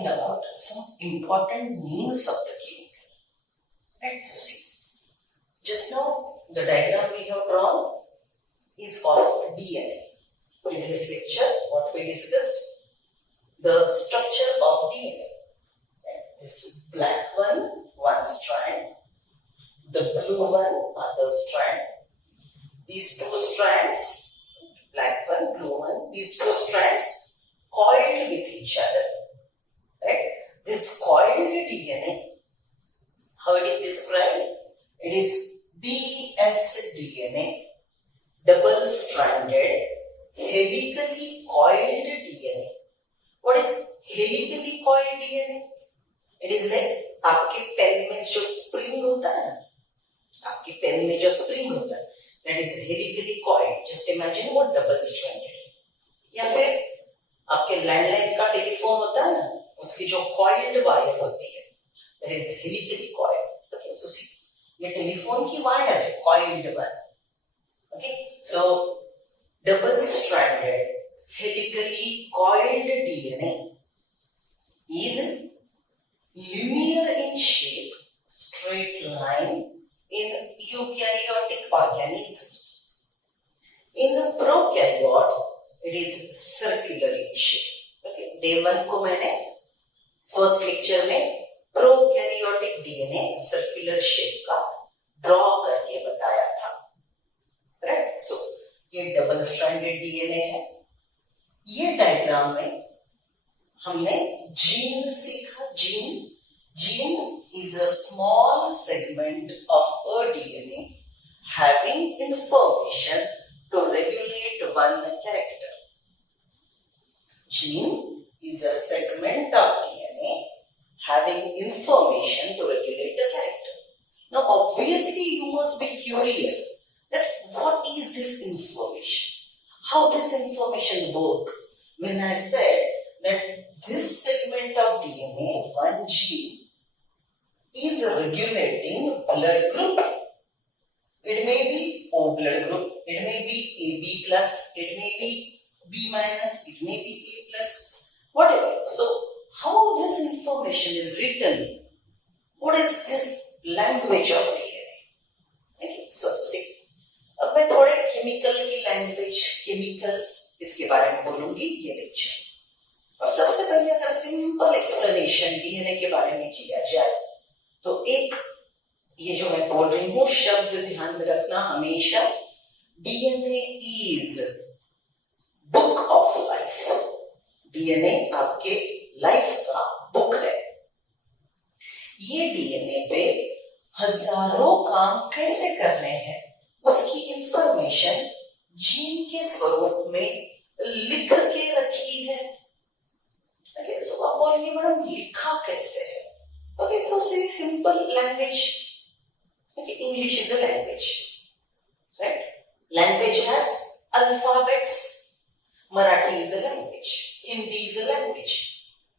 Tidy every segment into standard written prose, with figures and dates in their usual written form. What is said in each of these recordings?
talking about some important names of the chemical. Right? So see, just now the diagram we have drawn is of DNA. Previous lecture, what we discussed, the structure of DNA. Right? This black one strand, the blue one, other strand. These two strands, black one, blue one, these two strands coiled with each other. Right? This coiled DNA, how it is described? It is dsDNA, double-stranded, helically coiled DNA. What is helically coiled DNA? It is like आपके pen में जो spring होता है ना, आपके pen में जो spring होता है, that is helically coiled. Just imagine वो double-stranded है. या फिर आपके लैंडलाइन का टेलीफोन होता है ना, उसकी जो coiled वायर होती है, that is helically coiled. Okay, so see, ये टेलीफोन की वायर है, coiled wire. Okay, so double-stranded, helically coiled DNA is linear in shape, straight line in eukaryotic organisms. In the prokaryote, it is circular in shape. Okay, day 1 को मैंने first lecture में prokaryotic DNA circular shape का draw करके बताया था. Right? So ये double stranded DNA है. ये diagram में हमने gene सीखा. Gene is a small segment of a DNA having information to regulate one character. Gene is a segment of DNA having information to regulate a character. Now obviously you must be curious that what is this information? How this information work? When I said that this segment of DNA, one gene, is regulating blood group. It may be O blood group, it may be AB plus, it may be B minus, it may be A plus, whatever. So, how this information is written? What is this language of DNA? Okay, so see, अब मैं थोड़े chemical की language, chemicals इसके बारे में बोलूंगी ये lecture. और सबसे पहले अगर सिंपल एक्सप्लेनेशन डीएनए के बारे में किया जाए तो एक ये जो मैं बोल रही हूँ शब्द ध्यान में रखना हमेशा, DNA is book of life. DNA आपके लाइफ का बुक है. ये डीएनए पे हजारों काम कैसे करने हैं उसकी इंफॉर्मेशन जीन के स्वरूप में लिख के रखी है. Okay, so आप बोलेंगे मैडम लिखा कैसे है? Okay, so say simple language. Okay, English is a language, right? Language has alphabets. Marathi is a language. Hindi is a language.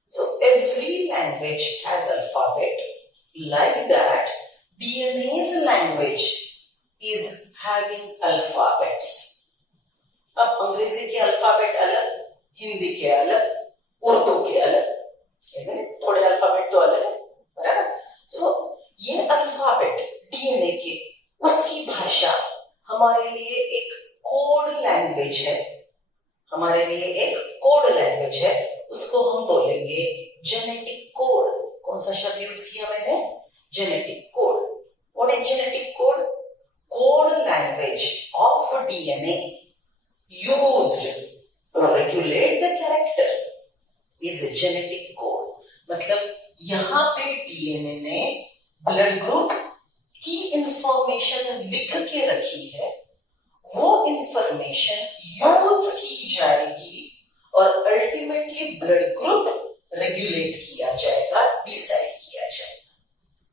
So every language has alphabet. Like that, DNA's language is having alphabets. अब अंग्रेजी के alphabet अलग, हिंदी के अलग, उर्दू के अलग, थोड़े alphabet तो अलग है, बराबर. सो ये अल्फाबेट डीएनए के, उसकी भाषा हमारे लिए एक कोड लैंग्वेज है. हमारे लिए एक कोड लैंग्वेज है. उसको हम बोलेंगे जेनेटिक कोड. कौन सा शब्द यूज किया मैंने? Genetic code. What is genetic code? Code language of DNA used to regulate the character is a genetic code. मतलब यहाँ पे डीएनए ने ब्लड ग्रुप की इंफॉर्मेशन लिख के रखी है. वो इंफॉर्मेशन यूज की जाएगी और अल्टीमेटली ब्लड ग्रुप रेगुलेट किया जाएगा, डिसाइड किया जाएगा.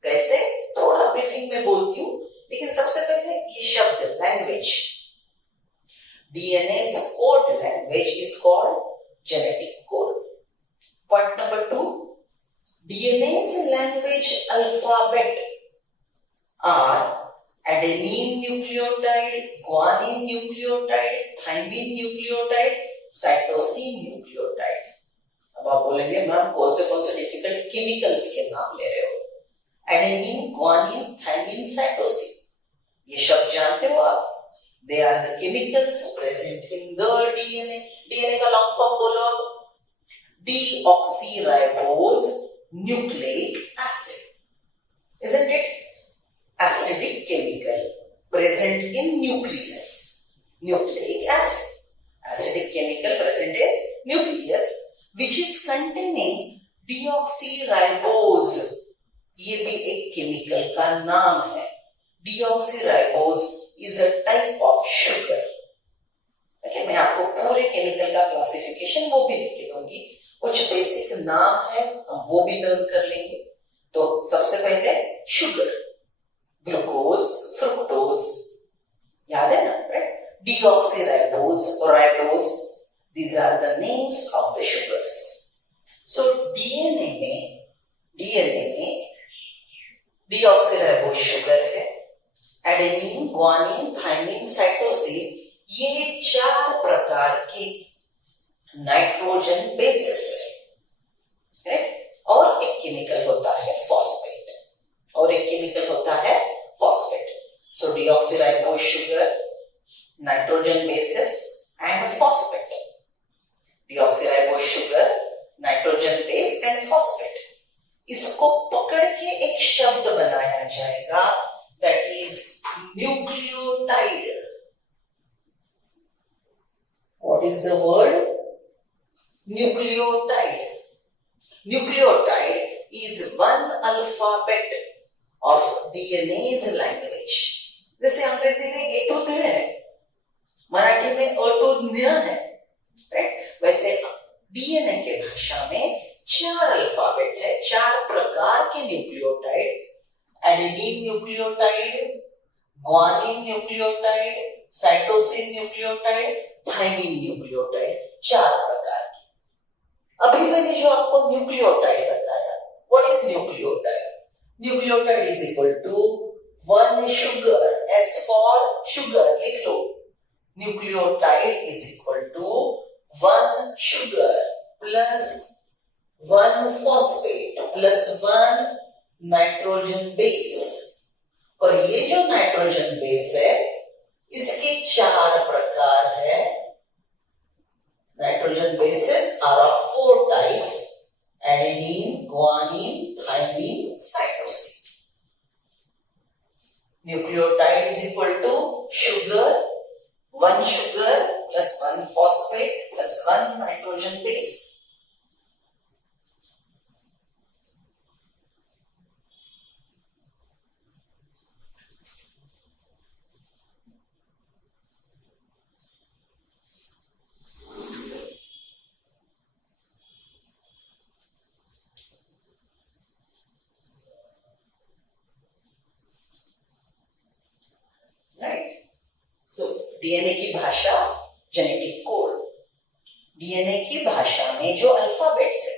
कैसे? थोड़ा ब्रीफिंग में बोलती हूँ, लेकिन सबसे पहले ये शब्द language. डीएनए's code language is called genetic code. Point number 2, DNA's language alphabet are adenine nucleotide, guanine nucleotide, thymine nucleotide, cytosine nucleotide. अब आप बोलेंगे जाएंगे मैम कौन से डिफिकल्ट केमिकल्स के नाम ले रहे हो? एडेनिन, ग्वानिन, थाइमिन, साइटोसिन, ये शब्द जानते हो आप? They are the chemicals present in the DNA. DNA का लॉन्ग फॉर्म बोलो आप, deoxyribose nucleic acid, isn't it? Acidic chemical present in nucleus, nucleic acid. Acidic chemical present in nucleus which is containing deoxyribose. ये भी एक chemical का नाम है। Deoxyribose is a type of sugar. Okay, मैं आपको पूरे केमिकल का क्लासिफिकेशन वो भी लिख के दूंगी, कुछ बेसिक नाम है हम वो भी लर्न कर लेंगे। तो सबसे पहले शुगर, ग्लूकोज, फ्रुक्टोज, याद है ना, right? Deoxyribose, ribose, these are the names of the sugars. So DNA में डीऑक्सीराइबोज शुगर है, एडेनिन, ग्वानिन, थाइमिन, साइटोसिन, ये 4 प्रकार के नाइट्रोजन बेसेस है, राइट? और एक केमिकल होता है phosphate, so deoxyribose sugar, nitrogen bases and phosphate. Deoxyribose sugar, nitrogen base and phosphate, इसको पकड़ के एक शब्द बनाया जाएगा that is nucleotide. What is the word? Nucleotide. Nucleotide is one alphabet of DNA's language. जैसे अंग्रेजी में A to Z है, मराठी में अ टू न्य है, राइट? वैसे डीएनए के भाषा में 4 अल्फाबेट है, 4 प्रकार के nucleotide, adenine nucleotide, guanine nucleotide, cytosine nucleotide, thymine nucleotide, 4 प्रकार। अभी मैंने जो आपको न्यूक्लियोटाइड बताया, what is nucleotide? Nucleotide is equal to 1 sugar, S for sugar लिख लो। Nucleotide is equal to 1 sugar plus 1 phosphate plus 1 nitrogen base. और ये जो नाइट्रोजन बेस है इसके 4 प्रकार है। Nitrogen bases are of 4 types: adenine, guanine, thymine, cytosine. Nucleotide is equal to sugar, 1 sugar plus 1 phosphate plus 1 nitrogen base. DNA की भाषा genetic code. DNA की भाषा में जो अल्फाबेट्स है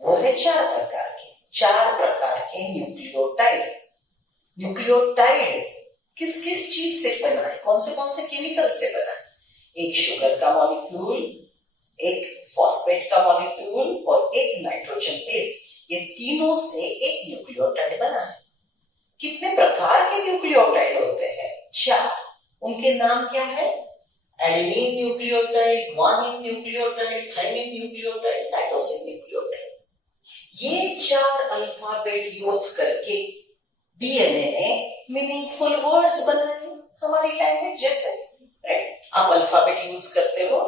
वो है 4 प्रकार के न्यूक्लियोटाइड। न्यूक्लियोटाइड किस किस चीज से बना है, कौन से केमिकल से बना है? एक शुगर का मॉलिक्यूल, एक फॉस्फेट का मॉलिक्यूल और एक नाइट्रोजन बेस, ये तीनों से एक न्यूक्लियोटाइड बना है। कितने प्रकार के न्यूक्लियोटाइड होते हैं? 4। उनके नाम क्या है? Adenine nucleotide, guanine nucleotide, thymine nucleotide, cytosine nucleotide. ये 4 अल्फाबेट यूज करके डीएनए ने मीनिंगफुल वर्ड्स बनाए हमारी लैंग्वेज जैसे, राइट? आप अल्फाबेट यूज करते हो,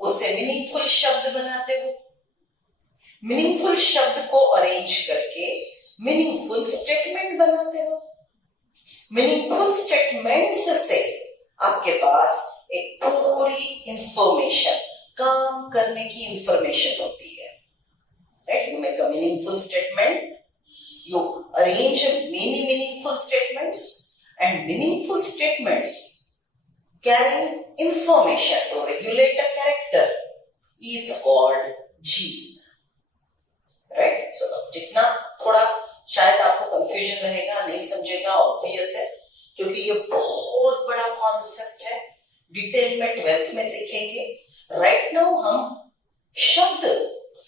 उससे मीनिंगफुल शब्द बनाते हो। मीनिंगफुल शब्द को अरेंज करके मीनिंगफुल स्टेटमेंट बनाते हो। मीनिंगफुल स्टेटमेंट्स से आपके पास एक पूरी इंफॉर्मेशन, काम करने की इंफॉर्मेशन होती है, right? You make a meaningful statement, you arrange many meaningful statements, and meaningful statements carrying information to regulate a character is called gene, right? So जितना थोड़ा शायद आपको कंफ्यूजन रहेगा, नहीं समझेगा, ऑब्वियस है, क्योंकि ये बहुत बड़ा कॉन्सेप्ट है, डिटेल में 12th में सीखेंगे। राइट नाउ हम शब्द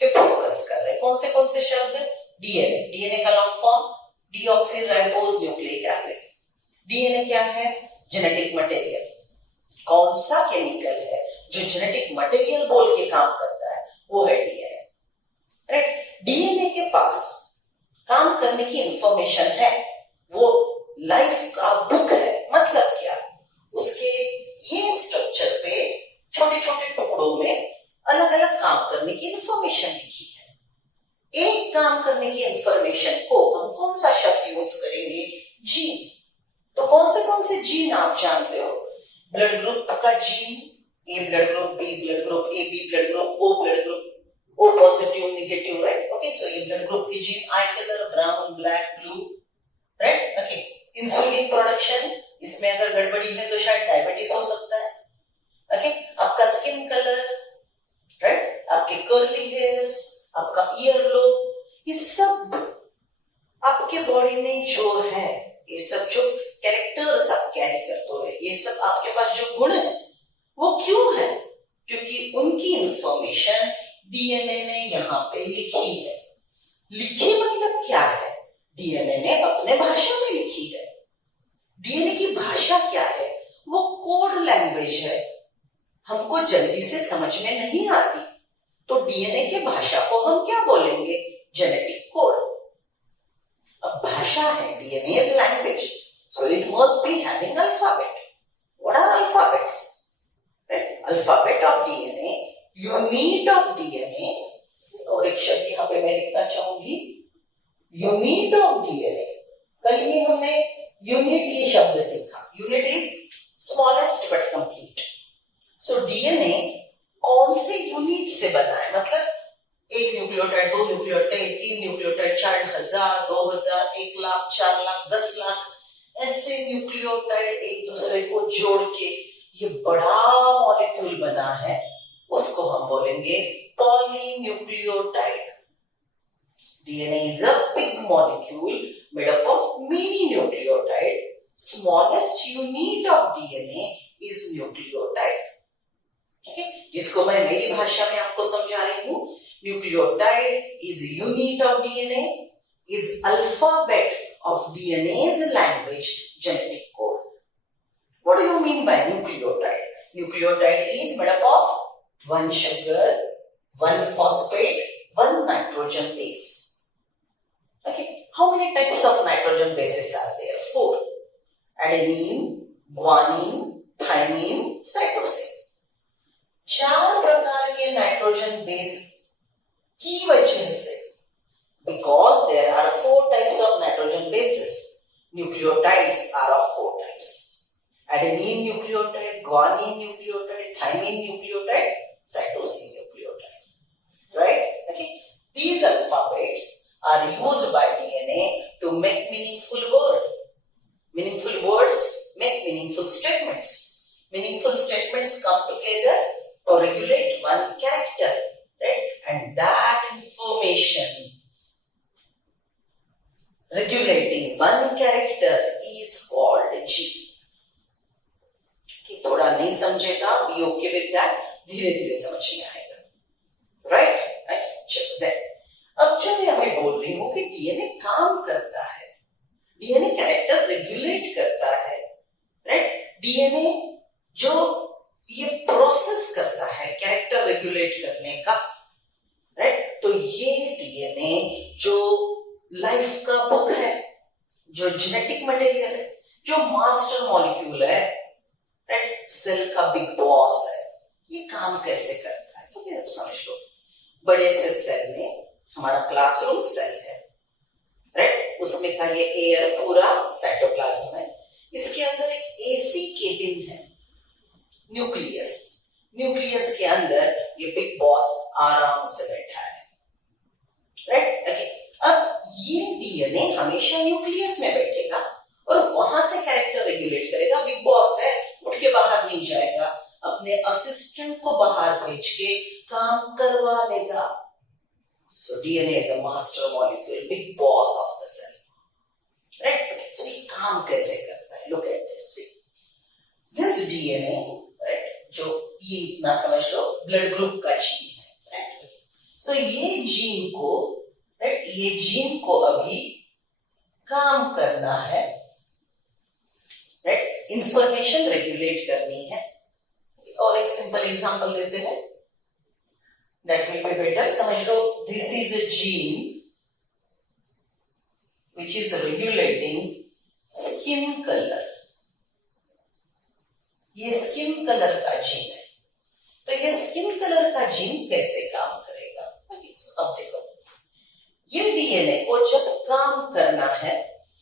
पे फोकस कर रहे हैं। कौन से शब्द? डीएनए। डीएनए का long form deoxyribose nucleic acid. DNA क्या है? Genetic material. कौन सा केमिकल है जो जेनेटिक मटेरियल बोल के काम करता है? वो है डीएनए। राइट? डीएनए के पास काम करने की इंफॉर्मेशन है, वो लाइफ का बुक है। मतलब क्या? उसके ये स्ट्रक्चर पे छोटे छोटे टुकड़ों में अलग अलग काम करने की इंफॉर्मेशन लिखी है। एक काम करने की इंफॉर्मेशन को हम कौन सा शब्द यूज करेंगे? जीन। तो कौन से जीन आप जानते हो? ब्लड ग्रुप का gene, A blood group, B blood group, A B blood group, O blood group, O positive, negative, right? Okay, so ये ब्लड ग्रुप की gene, eye colour, brown, black, blue, right? Okay, insulin production, इसमें अगर गड़बड़ी है तो शायद diabetes हो सकता है। ओके, आपका स्किन कलर, राइट? आपके कर्ली हेयर्स, आपका ईयर लोब, ये सब आपके बॉडी में जो है, ये सब जो कैरेक्टर्स आप कैरी करते हो, ये सब आपके पास जो गुण है, वो क्यों है? क्योंकि उनकी इंफॉर्मेशन डीएनए ने यहाँ पे लिखी है। लिखी मतलब क्या है? डीएनए ने अपने भाषा में लिखी है। डीएनए की भाषा क्या है? वो कोड लैंग्वेज है, हमको जल्दी से समझ में नहीं आती। तो डीएनए के भाषा को हम क्या बोलेंगे? Genetic code. अब भाषा है, DNA is language, so it must be having alphabet. What are alphabets? Right? Alphabet of DNA, unit of DNA, और एक शब्द यहाँ पे मैं लिखना चाहूंगी, यूनिट ऑफ डीएनए। कल ही हमने यूनिट ये शब्द सीखा। Unit is smallest but complete. So DNA कौन से यूनिट से बना है? मतलब एक न्यूक्लियोटाइड, दो न्यूक्लियोटाइड, तीन न्यूक्लियोटाइड, 4000, 2000, 1 लाख, 4 लाख, 10 लाख, ऐसे न्यूक्लियोटाइड एक दूसरे को जोड़ के ये बड़ा मॉलिक्यूल बना है, उसको हम बोलेंगे polynucleotide. DNA is a big molecule made up of many nucleotide. Smallest unit of DNA is nucleotide. okay? जिसको मैं मेरी भाषा में आपको समझा रही हूँ. Nucleotide is unit of DNA, is alphabet of DNA's language, genetic code. What do you mean by nucleotide? Nucleotide is made up of one sugar, one phosphate, one nitrogen base. Okay, how many types of nitrogen bases are there? 4. Adenine, guanine, thymine, cytosine. 4 प्रकार के nitrogen base की वजह से, because there are 4 types of nitrogen bases. Nucleotides are of 4 types. Adenine nucleotide, guanine nucleotide, thymine nucleotide, cytosine nucleotide. Right? Okay. These alphabets are used by DNA to make meaningful words. Meaningful words make meaningful statements. Meaningful statements come together to regulate one character. Right? And that information regulating one character is called gene. कि थोड़ा नहीं समझेगा, be okay with that, धीरे धीरे समझ में आएगा. Right? चलो देन, अब जो मैं अभी बोल रही हूँ कि डीएनए काम करता है, डीएनए कैरेक्टर रेगुलेट करता है. राइट? डीएनए जो ये प्रोसेस करता है कैरेक्टर रेगुलेट करने का. राइट? तो ये डीएनए जो लाइफ का बुक है, जो जेनेटिक मटेरियल है, जो मास्टर मॉलिक्यूल है, राइट? सेल का बिग बॉस है. ये काम कैसे करता है? क्योंकि अब समझ लो, बड़े से सेल में हमारा क्लासरूम सेल है, राइट? उसमें का ये एयर पूरा साइटोप्लाज्म है. इसके अंदर एक एसी केबिन है, न्यूक्लियस. न्यूक्लियस के अंदर ये बिग बॉस आराम से बैठा है. राइट? ओके. अब ये डीएनए हमेशा न्यूक्लियस में बैठेगा और वहां से कैरेक्टर रेगुलेट करेगा. बिग बॉस है, उठ के बाहर नहीं जाएगा, अपने असिस्टेंट को बाहर भेज के काम करवा लेगा. So DNA is a master molecule, big boss of the cell. Right? Okay. So ये काम कैसे करता है? Look at this. This DNA, right, जो ये इतना समझ लो ब्लड ग्रुप का जीन है. राइट? सो ये जीन को, राइट, ये जीन को अभी काम करना है, राइट, इंफॉर्मेशन रेगुलेट करनी है। और एक सिंपल एग्जांपल देते हैं, दैट विल बी बेटर। समझ लो, this is a gene which is regulating skin color. ये स्किन कलर का जीन है। तो ये स्किन कलर का जीन कैसे काम करेगा? अब देखो, ये डीएनए को जब काम करना है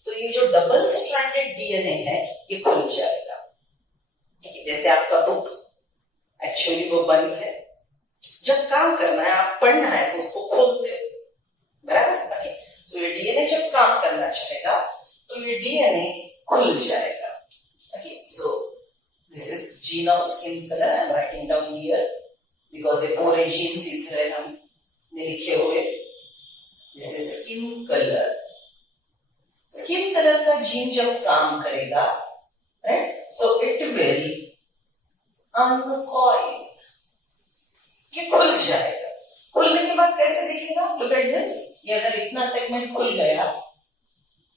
तो ये जो डबल स्ट्रैंडेड डीएनए है ये खुल जाएगा। जैसे आपका बुक एक्चुअली वो बंद है, जब काम करना है, आप पढ़ना है तो उसको खोलते हो, बराबर? तो ये डीएनए जब काम करना चाहेगा तो ये डीएनए खुल जाएगा। Okay, so this is gene of skin colour. I am writing down here because ये पूरे जीन्स इधर हमने लिखे हुए। This is skin colour. Skin colour का जीन जब काम करेगा, राइट, सो इट विल अनकॉइल, ये खुल जाएगा। खुलने के बाद कैसे दिखेगा? Look at this. ये अगर इतना सेगमेंट खुल गया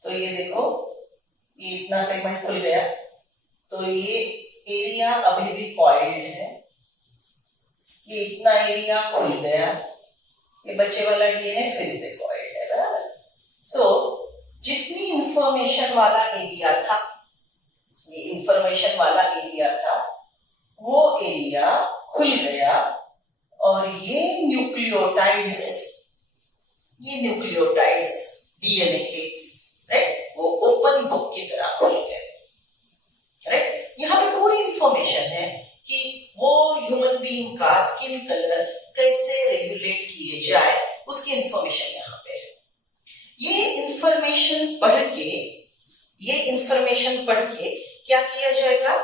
तो ये देखो, ये इतना सेगमेंट खुल गया तो ये एरिया अभी भी कॉइल्ड है। ये इतना एरिया खुल गया, ये बच्चे वाला डीएनए फिर से कॉइल्ड है, बराबर? सो जितनी इंफॉर्मेशन वाला एरिया था, ये इंफॉर्मेशन वाला एरिया था, वो एरिया खुल गया और ये न्यूक्लियोटाइड्स डीएनए के, राइट, वो ओपन बुक की तरह खुल गए, राइट। यहाँ पे पूरी इंफॉर्मेशन है कि वो ह्यूमन बीइंग का स्किन कलर कैसे रेगुलेट किए जाए, उसकी इंफॉर्मेशन यहाँ पे है। ये इंफॉर्मेशन पढ़ के क्या किया जाएगा,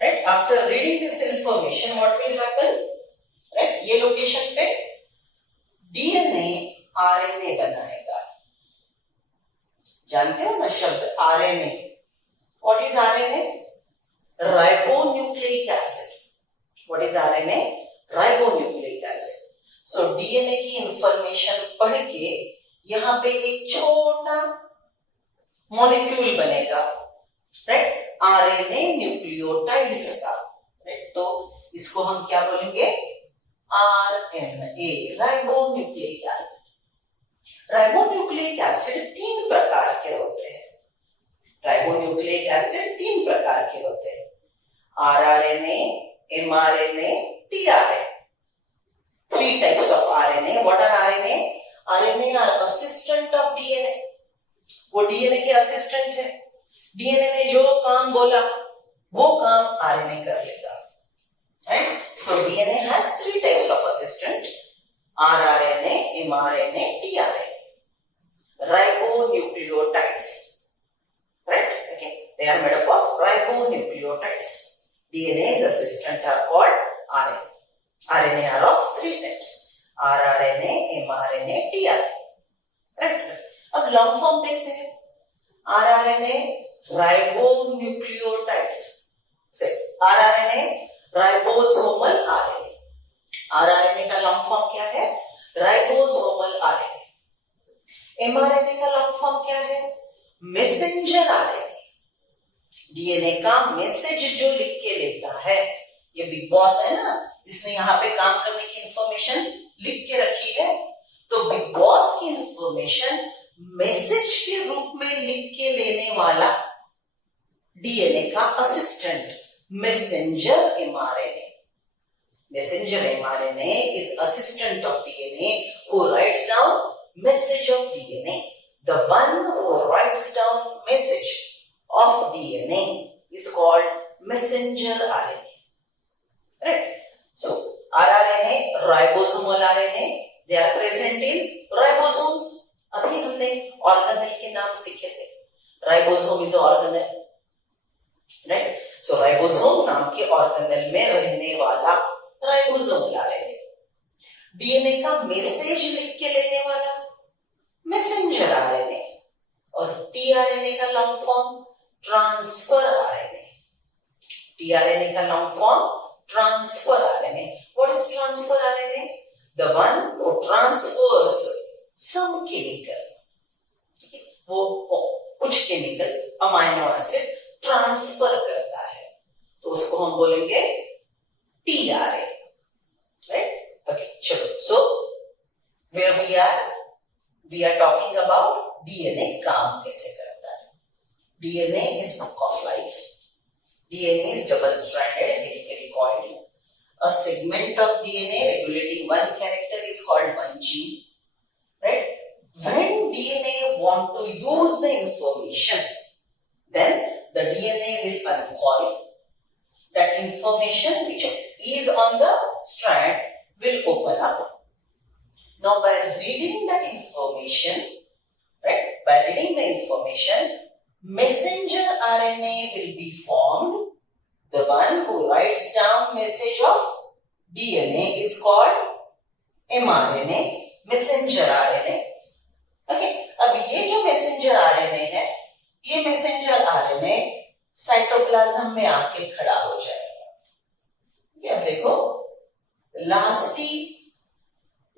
right? After reading this information what will happen, right? ये लोकेशन पे डीएनए आरएनए बनाएगा। जानते हो ना शब्द RNA? What is RNA? Ribonucleic acid. What is RNA? Ribonucleic acid. So DNA की इंफॉर्मेशन पढ़ के यहां पे एक छोटा मॉलिक्यूल बनेगा, राइट, आरएनए न्यूक्लियोटाइड्स का, राइट। तो इसको हम क्या बोलेंगे? RNA, ribonucleic acid. Ribonucleic acid तीन प्रकार के होते हैं। राइबोन्यूक्लिक एसिड तीन प्रकार के होते हैं, rRNA, mRNA, tRNA. Three types of RNA. What are RNA? RNA are assistant of DNA. वो डीएनए के असिस्टेंट है। डीएनए ने जो काम बोला वो काम आरएनए कर लेगा, right? So DNA has three types of assistant: rRNA, mRNA, tRNA. Ribonucleotides, right? Okay, they are made up of ribonucleotides. DNA's assistant are called RNA. RNA are of three types: rRNA, mRNA, tRNA. Right? अब long form देखते हैं। rRNA ribonucleotides, से rRNA ribosomal RNA। rRNA का long form क्या है? ribosomal RNA। mRNA का long form क्या है? Messenger RNA। डीएनए का मैसेज जो लिख के लेता है, ये बिग बॉस है ना, इसने यहाँ पे काम करने की इंफॉर्मेशन लिख के रखी है। तो बिग बॉस की इंफॉर्मेशन मैसेज के रूप में लिख के लेने वाला डीएनए का assistant messenger mRNA. Messenger mRNA is assistant of DNA who writes down message of DNA. The one who writes down message of DNA is called messenger RNA. Right? So rRNA, ribosomal RNA, they are present in ribosomes. अभी हमने organelle के नाम सीखे थे। Ribosome is organelle, right? So ribosome नाम के organelle में रहने वाला राइबोसोमल आरएनए। डीएनए का मैसेज लिख के लेने वाला मैसेंजर आरएनए। और टीआरएनए का long form transfer RNA. TRNA का long form transfer RNA. What is transfer RNA? the one who transfers some chemical, वो कुछ केमिकल अमाइनो एसिड ट्रांसफर करता है, तो उसको हम बोलेंगे TRA, right? Okay, चलो, so where we are talking about DNA काम कैसे करता है. DNA is book of life. DNA is double-stranded, helically coiled. A segment of DNA regulating one character is called one gene, right? When DNA want to use the information, then the DNA will uncoil. That information which is on the strand will open up. Now by reading that information, right? By reading the information, messenger RNA will be formed. The one who writes down message of DNA is called mRNA, messenger RNA. Okay, अब ये जो messenger RNA है, ये messenger RNA cytoplasm में आके खड़ा हो जाएगा. ये अब देखो लास्ट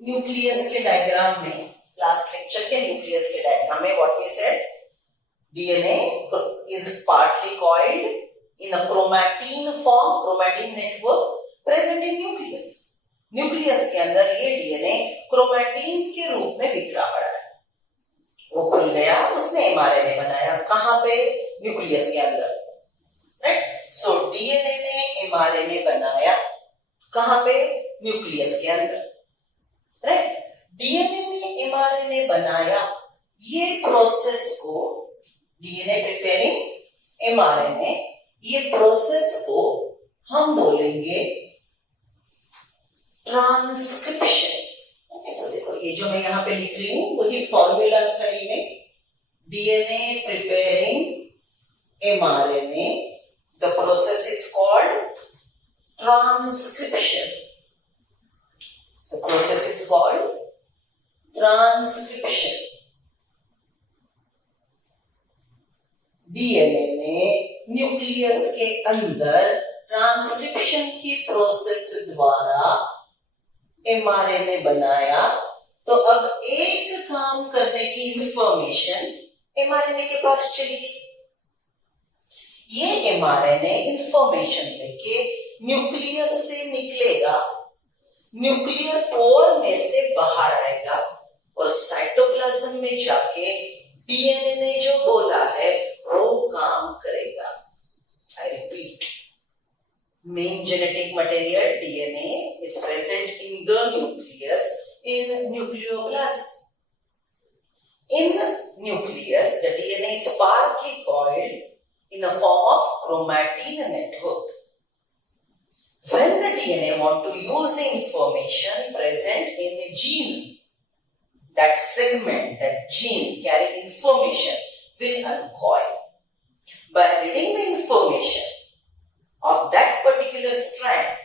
न्यूक्लियस के डायग्राम में, लास्ट लेक्चर के न्यूक्लियस के डायग्राम में what we said, DNA is partly coiled in a chromatin form, chromatin network present in nucleus. Nucleus के अंदर ये DNA क्रोमैटिन के रूप में बिखरा पड़ा है. वो खुल गया, उसने mRNA बनाया. कहां पे? न्यूक्लियस के अंदर, राइट? सो DNA ने mRNA बनाया कहां पे? न्यूक्लियस के अंदर, राइट? DNA ने mRNA बनाया, ये प्रोसेस को DNA प्रिपेयरिंग mRNA, ये प्रोसेस को हम बोलेंगे ट्रांसक्रिप्शन. ओके, सो देखो ये जो मैं यहाँ पे लिख रही हूँ वही फॉर्मूला स्टाइल में, DNA preparing mRNA, the process is called transcription. The process is called transcription. DNA ने न्यूक्लियस के अंदर ट्रांसक्रिप्शन की प्रोसेस द्वारा mRNA बनाया, तो अब एक काम करने की इंफॉर्मेशन mRNA के पास चली गई. ये mRNA इंफॉर्मेशन लेके न्यूक्लियस से निकलेगा, न्यूक्लियर पोर में से बाहर आएगा और साइटोप्लाज्म में जाके DNA ने जो बोला है वो काम करेगा. I repeat, main genetic material DNA is present in the nucleus in nucleoplasm. In nucleus, the DNA is partly coiled in a form of chromatin network. When the DNA want to use the information present in a gene, that segment, that gene carrying information will uncoil. By reading the information of that particular strand,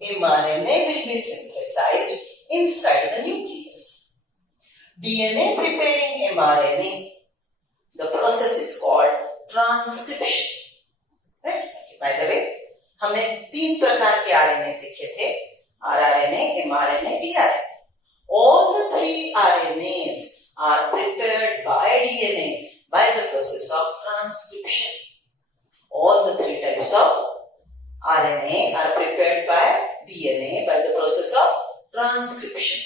mRNA will be synthesized inside the nucleus. DNA preparing mRNA, the process is called transcription. Right? By the way, हमने 3 प्रकार के RNA सीखे थे, rRNA, mRNA, tRNA. All the 3 RNAs are prepared by DNA by the process of transcription. All the 3 types of RNA are prepared by DNA by the process of transcription.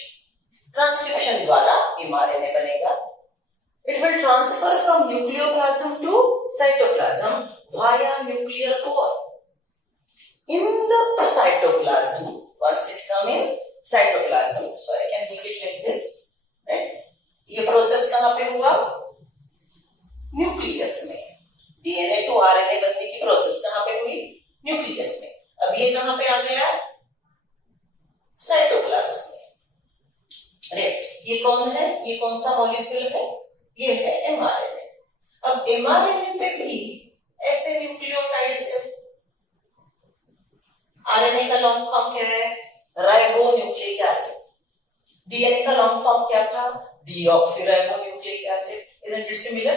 Transcription द्वारा mRNA बनेगा. It will transfer from nucleoplasm to cytoplasm via nuclear pore. In the cytoplasm, once it come in cytoplasm, so I can make it like this, right? ये process कहाँ पे हुआ? Nucleus में. DNA to RNA बनने की process कहाँ पे हुई? न्यूक्लियस में. अब ये कहाँ पे आ गया? साइटोप्लाज्म में. राइट? ये कौन है? ये कौन सा मॉलिक्यूल है? ये है mRNA. अब mRNA पे भी ऐसे न्यूक्लियोटाइड्स है. RNA का लॉन्ग फॉर्म क्या है? Ribonucleic acid. DNA का लॉन्ग फॉर्म क्या था? Deoxyribonucleic acid. Isn't it similar?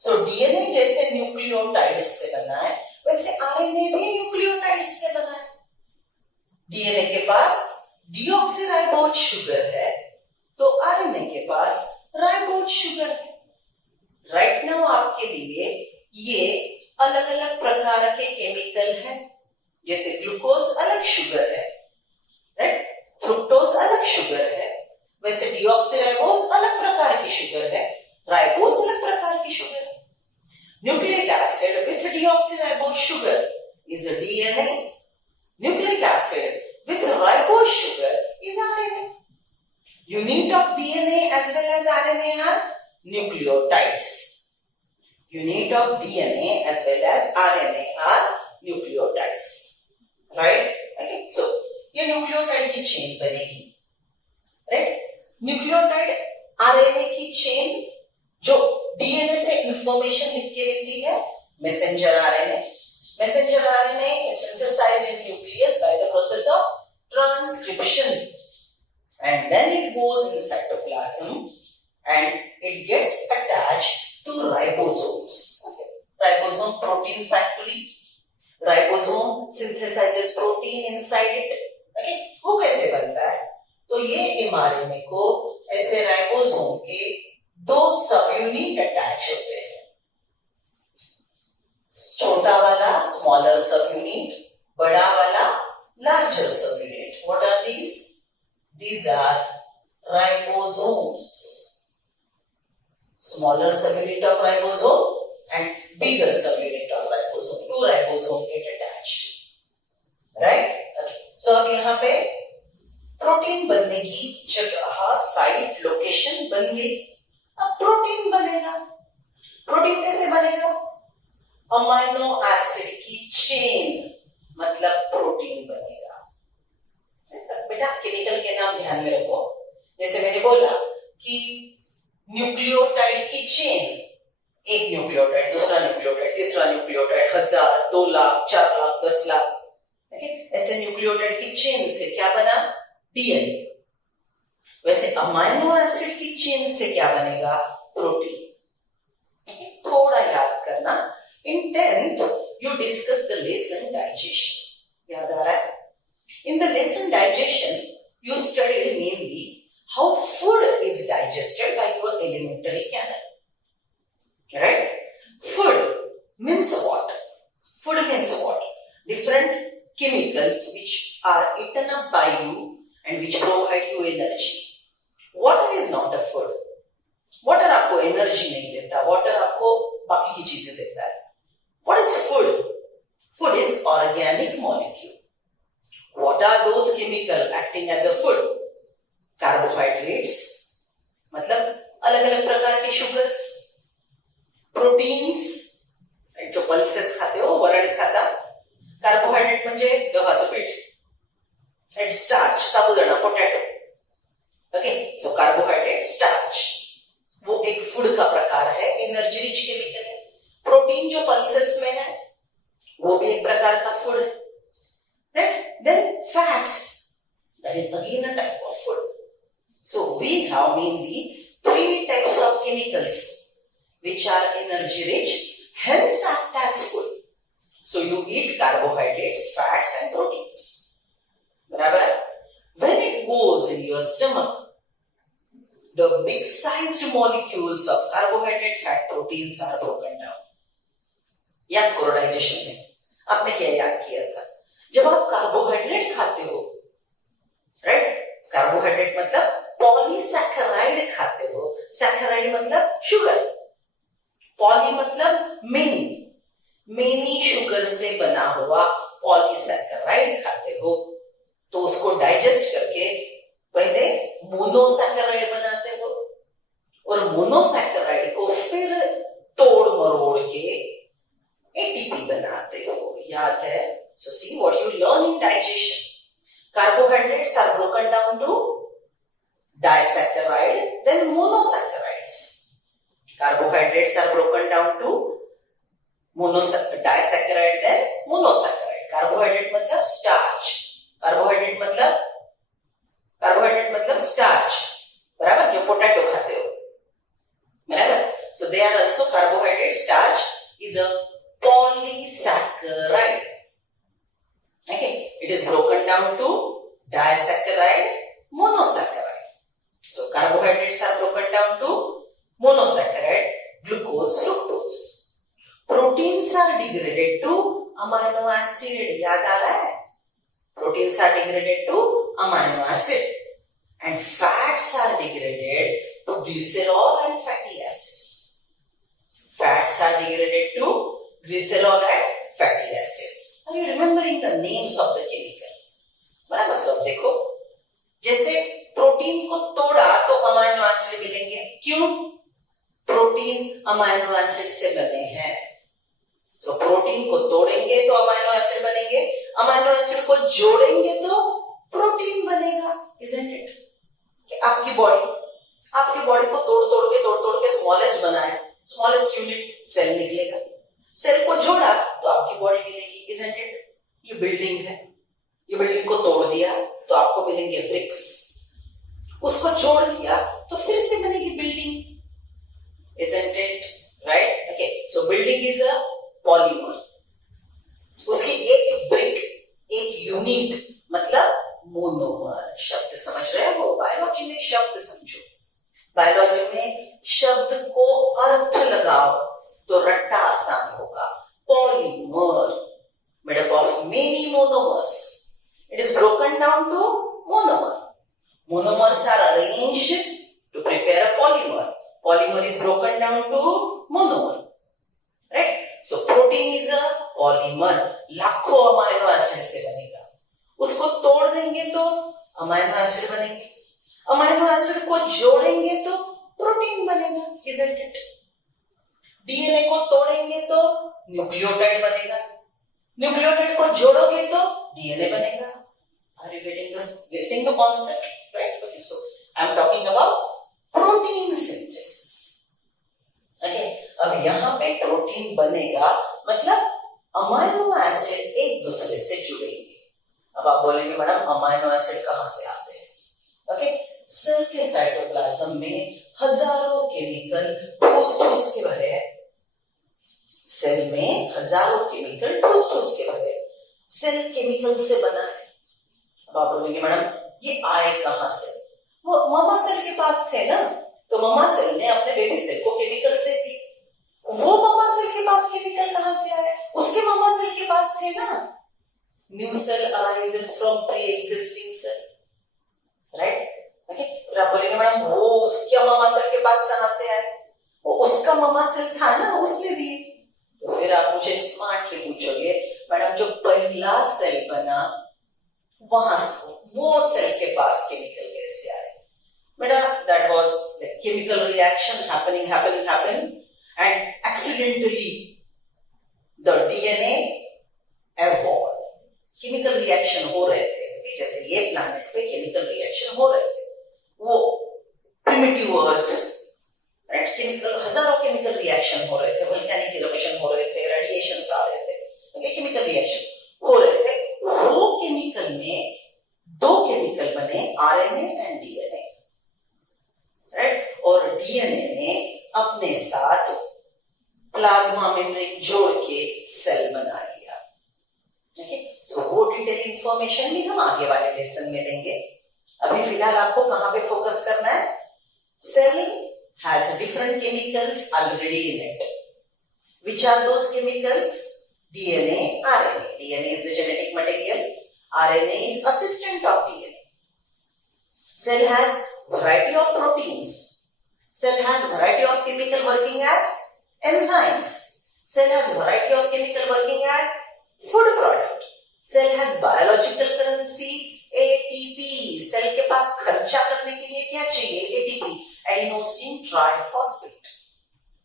So DNA जैसे न्यूक्लियोटाइड्स से बना है, वैसे RNA भी न्यूक्लियोटाइड्स से बना है. DNA के पास डीऑक्सीराइबोज शुगर है तो आरएनए के पास राइबोज शुगर है। राइट नाउ आपके लिए ये अलग अलग प्रकार के केमिकल हैं, जैसे ग्लूकोज अलग शुगर है, राइट, फ्रुक्टोज अलग शुगर है, वैसे डीऑक्सीराइबोज अलग प्रकार की शुगर है, राइबोज अलग प्रकार की शुगर है। Nucleic acid with deoxyribose sugar is a DNA. Nucleic acid with ribose sugar is RNA. Unit of DNA as well as RNA are nucleotides. Unit of DNA as well as RNA are nucleotides. Right? Okay. So ये nucleotide की chain बनेगी. Right? Nucleotide RNA की chain जो DNA से information लिख के लेती है, messenger RNA. Messenger RNA is synthesized in nucleus by the process of transcription, and then it goes in cytoplasm and it gets attached to ribosomes. Okay. Ribosome protein factory. Ribosome synthesizes protein inside it. Okay. वो कैसे बनता है? तो ये mRNA को ऐसे ribosome के दो सब यूनिट अटैच होते हैं। छोटा वाला स्मॉलर सब यूनिट, बड़ा वाला लार्जर सब unit. What are these? These are ribosomes. Smaller subunit of ribosome and bigger subunit of ribosome. Two ribosome get attached. Right? Okay. So अब यहाँ पे प्रोटीन बनने की जगह, साइट, लोकेशन बन गई. अब प्रोटीन बनेगा. प्रोटीन कैसे बनेगा? अमाइनो एसिड की चेन मतलब प्रोटीन बनेगा. बेटा केमिकल के नाम ध्यान में रखो. जैसे मैंने बोला कि न्यूक्लियोटाइड की चेन, एक न्यूक्लियोटाइड, दूसरा न्यूक्लियोटाइड, तीसरा न्यूक्लियोटाइड, 1000, 2 लाख, 4 लाख, 10 लाख. ऐसे न्यूक्लियोटाइड की चेन से क्या बना? डीएनए. वैसे अमाइनो एसिड की चेन से क्या बनेगा? प्रोटीन. थोड़ा याद करना. In 10th, you discussed the lesson digestion. याद आ रहा है? In the lesson digestion, you studied mainly how food is digested by your alimentary canal. Right? Food means what? Food means what? Different chemicals which are eaten up by you and which provide you energy. Water is not a food. Water आपको energy नहीं देता. Water आपको बाकी की चीजें देता है. What is food? Food is organic molecule. What are those chemicals acting as a food? Carbohydrates, मतलब अलग अलग प्रकार के sugars, proteins, जो pulses खाते हो, वरण खाता. Carbohydrate म्हणजे गव्हाचं पीठ. And starch, sabudana, potato. Okay, so carbohydrate, starch. वो एक food का प्रकार है, energy rich chemical है. प्रोटीन जो पल्सेस में है वो भी एक प्रकार का फूड है. Right? Then fats, that is again a type of food. So we have mainly 3 types of chemicals which are energy rich, hence act as food. So you eat carbohydrates, fats and proteins. बराबर? When it goes in your stomach, the big sized molecules of carbohydrate, fat, proteins are broken down. याद करो digestion में आपने क्या याद किया था? जब आप कार्बोहाइड्रेट खाते हो, राइट? कार्बोहाइड्रेट मतलब पॉलीसैकेराइड खाते हो. सैकेराइड मतलब शुगर. पॉली मतलब मेनी शुगर से बना हुआ पॉलीसैकेराइड खाते हो, तो उसको डाइजेस्ट करके पहले मोनोसैकेराइड बनाते हो और मोनोसैकेराइड को फिर तोड़ मरोड़ के एटीपी बनाते हो. याद है? So see what you learn in digestion. Carbohydrates are broken down to disaccharide, then monosaccharides. Carbohydrates are broken down to disaccharide, then monosaccharide. Carbohydrate मतलब starch. Carbohydrate मतलब starch. बराबर? जो पोटैटो खाते हो. बराबर? So they are also carbohydrate. Starch is a polysaccharide. Okay, it is broken down to disaccharide, monosaccharide. So carbohydrates are broken down to monosaccharide, glucose, fructose. Proteins are degraded to amino acid. याद आ रहा है? Proteins are degraded to amino acid, and fats are degraded to glycerol and fatty acids. Fats are degraded to glycerol and fatty acid. Are you remembering the names of the chemical? बराबर सब देखो, जैसे protein को तोड़ा तो amino acid मिलेंगे. क्यों? Protein amino acid से बने हैं. सो प्रोटीन को तोड़ेंगे तो अमीनो एसिड बनेंगे, अमीनो एसिड को जोड़ेंगे तो प्रोटीन बनेगा. Isn't it? कि आपकी बॉडी को तोड़ के स्मॉलेस्ट बनाया, स्मॉलेस्ट यूनिट सेल निकलेगा. सेल को जोड़ा तो आपकी बॉडी मिलेगी. Isn't it? ये बिल्डिंग है, ये बिल्डिंग को तोड़ दिया तो आपको मिलेंगे ब्रिक्स. उसको जोड़ दिया तो फिर से बनेगी building. Isn't it? Right? Okay. So building is a polymer. उसकी एक ब्रिक, एक यूनिट मतलब मोनोमर. शब्द समझ रहे हो? बायोलॉजी में शब्द समझो. बायोलॉजी में शब्द को अर्थ लगाओ तो रट्टा आसान होगा. Polymer made up of many monomers. It is broken down to monomer. Monomers are arranged to prepare a polymer. Polymer is broken down to monomer. Right? So protein is a polymer. लाखों amino acid से बनेगा. उसको तोड़ देंगे तो amino acid बनेंगे, amino acid को जोड़ेंगे तो प्रोटीन बनेगा. Isn't it? डीएनए को तोड़ेंगे तो न्यूक्लियोटाइड बनेगा, न्यूक्लियोटाइड को जोड़ोगे तो डीएनए बनेगा. Are you getting the concept? Right? Okay, so I am talking about protein synthesis. Okay, अब यहाँ पे प्रोटीन बनेगा मतलब अमीनो एसिड एक दूसरे से जुड़ेंगे. अब आप बोलेंगे मैडम अमीनो एसिड कहाँ से आते हैं? ओके, सेल के साइटोप्लाज्म में हजारों केमिकल ठोस के भरे हैं. सेल में हजारों केमिकल ठोस के भरे. सेल केमिकल से बना है. अब आप बोलेंगे मैडम ये आए कहाँ से? वो ममा सेल के पास थे ना, तो ममा सेल ने अपने बेबी सेल को केमिकल से दी. वो ममा सेल के पास केमिकल कहाँ से आए? उसके ममा सेल के पास थे ना. New cell arises from pre-existing cell, right? Okay, फिर आप बोलेंगे मैडम वो उसके ममा सेल के पास कहाँ से आए? वो उसका ममा सेल था ना, उसने दिए. तो फिर आप मुझे स्मार्टली पूछोगे मैडम जो पहला सेल बना वहां से वो सेल के पास केमिकल कैसे आए? बेटा that was the chemical reaction happening and accidentally the DNA evolved. Chemical reaction हो रहे थे, जैसे ये प्लैनेट पे केमिकल रिएक्शन हो रहे थे. वो प्रिमिटिव अर्थ, राइट, केमिकल हजारों केमिकल रिएक्शन हो रहे थे, वोल्केनिक इरप्शन हो रहे थे, रेडिएशंस आ रहे थे. ओके, केमिकल रिएक्शन हो रहे थे. वो केमिकल में दो केमिकल बने, आरएनए एंड डीएनए. राइट, और डीएनए ने अपने साथ प्लाज्मा मेम्ब्रेन जोड़ के सेल बना लिया. ओके, सो वो डिटेल इंफॉर्मेशन भी हम आगे वाले लेसन में लेंगे. अभी फिलहाल आपको कहां पे फोकस करना है? Cell has different chemicals already in it. Which are those chemicals? DNA, RNA. DNA is the genetic material. RNA is assistant of DNA. Cell has variety of proteins. Cell has variety of chemical working as enzymes. Cell has variety of chemical working as food product. Cell has biological currency ATP. Cell के पास खर्चा करने के लिए क्या चाहिए? ATP, adenosine triphosphate.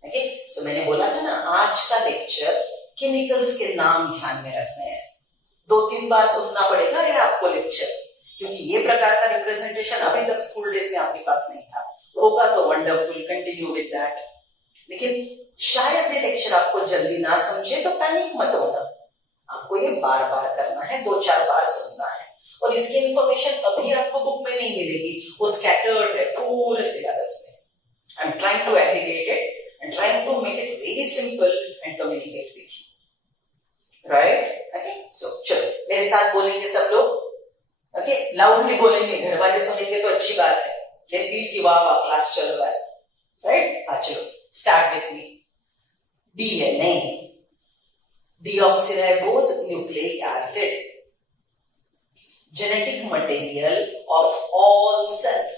Okay, सो मैंने बोला था ना आज का लेक्चर केमिकल्स के नाम ध्यान में रखने हैं. 2-3 बार सुनना पड़ेगा ये आपको लेक्चर, क्योंकि ये प्रकार का रिप्रेजेंटेशन अभी तक स्कूल डेज में आपके पास नहीं था. होगा तो वंडरफुल, कंटिन्यू विद दैट. लेकिन शायद ये लेक्चर आपको जल्दी ना समझे तो पैनिक मत होना. आपको ये बार बार करना है, 2-4 बार सुनना है. और इसकी इंफॉर्मेशन अभी आपको बुक में नहीं मिलेगी, वो स्कैटर्ड है पूरे सिलेबस में. I am trying to aggregate it and trying to make it very simple and communicate with you. Right? Okay, so चलो मेरे साथ बोलेंगे सब लोग. ओके, लाउडली बोलेंगे, घर वाले सुनेंगे तो अच्छी बात है, दे फील कि वाह वाह क्लास चल रहा है, राइट? हाँ चलो, start with me. DNA, deoxyribose nucleic acid, genetic material of all cells.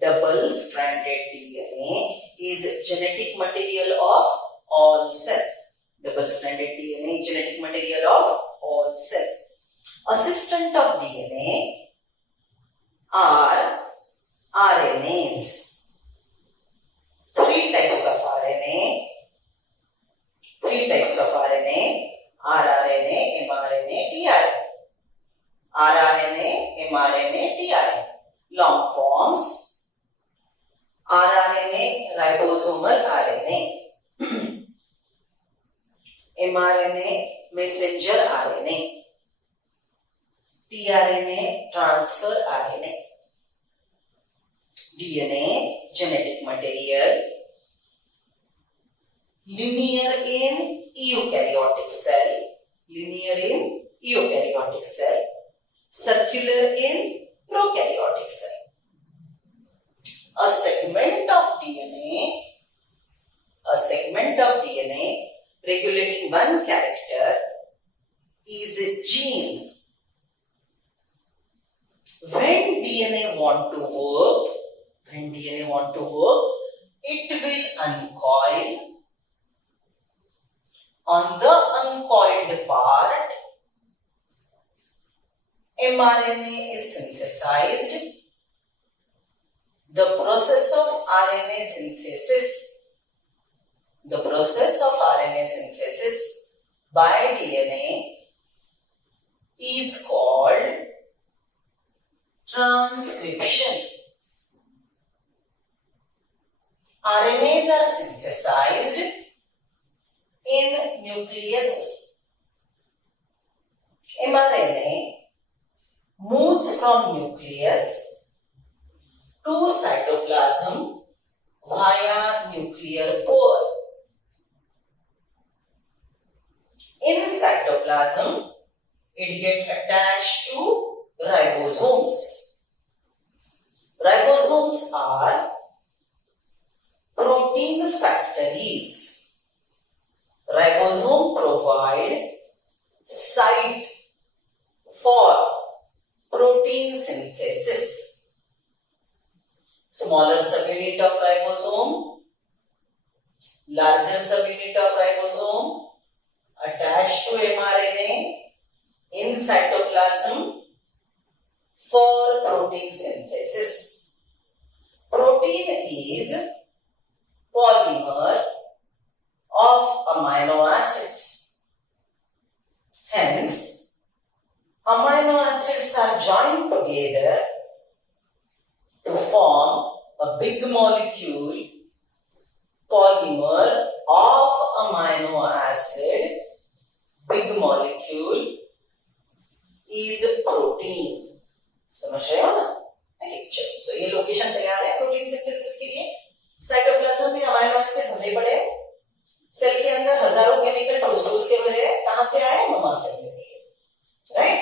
Double stranded DNA is genetic material of all cells. Double stranded DNA is genetic material of all cells. Assistant of DNA are RNAs. Three types of RNA. Three types of RNA: rRNA, mRNA, tRNA. rRNA, mRNA, tRNA. Long forms: rRNA, ribosomal RNA. mRNA, messenger RNA. tRNA, transfer RNA. DNA, genetic material. Linear in eukaryotic cell. Linear in eukaryotic cell. Circular in prokaryotic cell. A segment of DNA regulating one character is a gene. When DNA want to work, it will uncoil. On the uncoiled part, mRNA is synthesized. The process of RNA synthesis by DNA is called transcription. RNAs are synthesized in nucleus. mRNA moves from nucleus to cytoplasm via nuclear pore. In cytoplasm, it gets attached to ribosomes. Ribosomes are protein factories. Ribosome provide site for protein synthesis. Smaller subunit of ribosome, larger subunit of ribosome attached to mRNA in cytoplasm for protein synthesis. Protein is polymer of amino acids. Hence, amino acids are joined together to form a big molecule, polymer of amino acid. Big molecule is protein. समझ रहे हो ना? चलो, सो ये location तैयार है protein synthesis के लिए. साइटोप्लाज्म में अमीनो एसिड भरे पड़े हैं. सेल के अंदर हजारों केमिकल ठोस के भरे हैं. कहां से आए? ममा सेल में दिए. Right?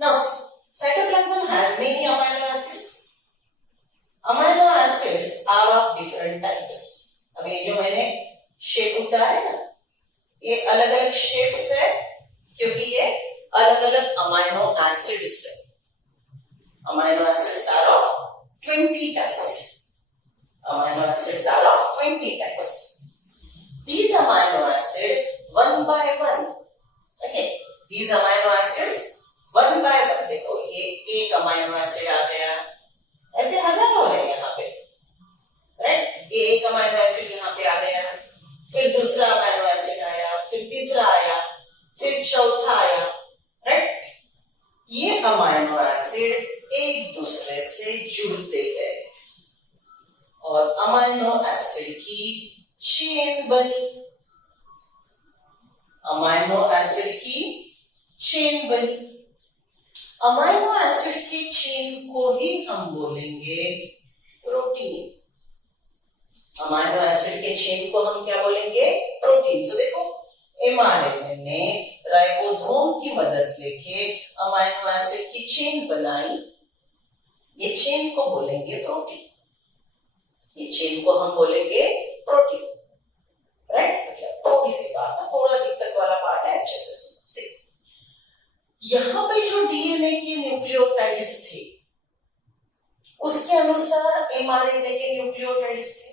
Now cytoplasm has many amino acids. Amino acids are of different types. अब ये जो मैंने शेप उतारा है ना, ये अलग अलग शेप्स है क्योंकि ये अलग अलग अमाइनो एसिड्स है. Amino acids are of 20 types. Amino acids are of 20 types. These amino acids one by one. Okay, these amino acids one by one. देखो ये एक अमाइनो एसिड आ गया, ऐसे हजारों है यहाँ पे, राइट? ये एक अमाइनो एसिड यहाँ पे आ गया, फिर दूसरा अमाइनो एसिड आया, फिर तीसरा आया, फिर चौथा आया, राइट? ये अमाइनो एसिड एक दूसरे से जुड़ते गए और अमाइनो एसिड की चेन बनी. अमाइनो एसिड की चेन बनी. अमाइनो एसिड की चेन को ही हम बोलेंगे प्रोटीन. अमाइनो एसिड के चेन को हम क्या बोलेंगे? प्रोटीन. सो देखो mRNA ने राइबोसोम की मदद लेके अमाइनो एसिड की चेन बनाई। ये चेन को बोलेंगे प्रोटीन, ये चेन को हम बोलेंगे प्रोटीन, राइट। थोड़ी सी बात है, थोड़ा दिक्कत वाला पार्ट है, अच्छे से सुनो। यहाँ पे जो डीएनए के न्यूक्लियोटाइड्स थे उसके अनुसार एमआरएनए के न्यूक्लियोटाइड्स थे,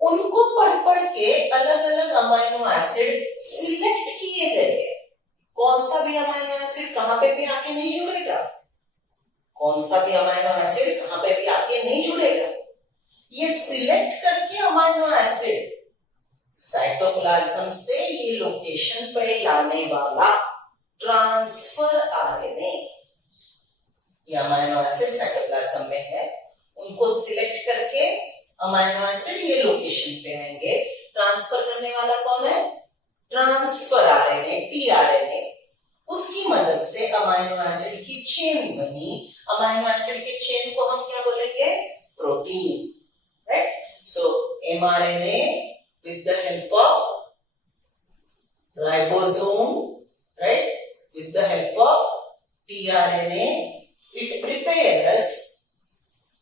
उनको पढ़ के अलग अलग अमाइनो एसिड सिलेक्ट किए गए। कौन सा भी अमाइनो एसिड कहां पे भी आके नहीं जुड़ेगा, कौन सा भी अमाइनो एसिड कहां पे भी आके नहीं जुड़ेगा। ये सिलेक्ट करके अमाइनो एसिड साइटोप्लाज्म से ये लोकेशन पे लाने वाला ट्रांसफर आरएनए, ये अमाइनो एसिड साइटोप्लाज्म में है, उनको सिलेक्ट करके अमाइनो एसिड ये लोकेशन पे आएंगे। ट्रांसफर करने वाला कौन है, ट्रांसफर आरएनए, टीआरएनए। उसकी मदद से अमाइनो एसिड की चेन बनी। अमाइनो एसिड के चेन को हम क्या बोलेंगे, protein, right. So mRNA with the help of ribosome, right, with the help of tRNA, it prepares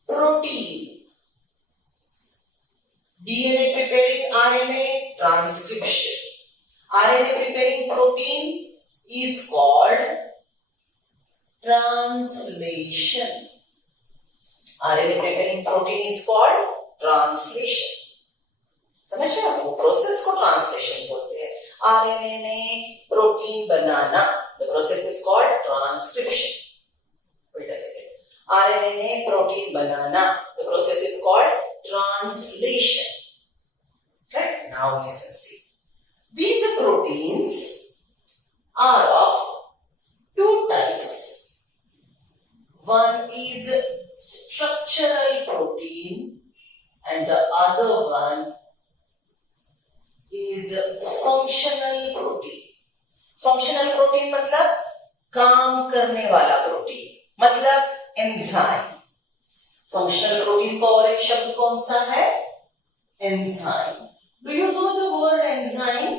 protein. DNA preparing RNA, transcription. RNA preparing protein is called translation. RNA preparing protein is called translation. समझ रहे हो, वो process को translation बोलते हैं। RNA ने protein बनाना, the process is called transcription. Wait a second, RNA ने प्रोटीन बनाना, the process is called translation, right. Now listen, see, these proteins are of two types. One is structural protein and the other one is functional protein. Functional protein मतलब काम करने वाला protein, मतलब enzyme. Functional protein का और एक शब्द कौन सा है, enzyme. Do you know the word enzyme?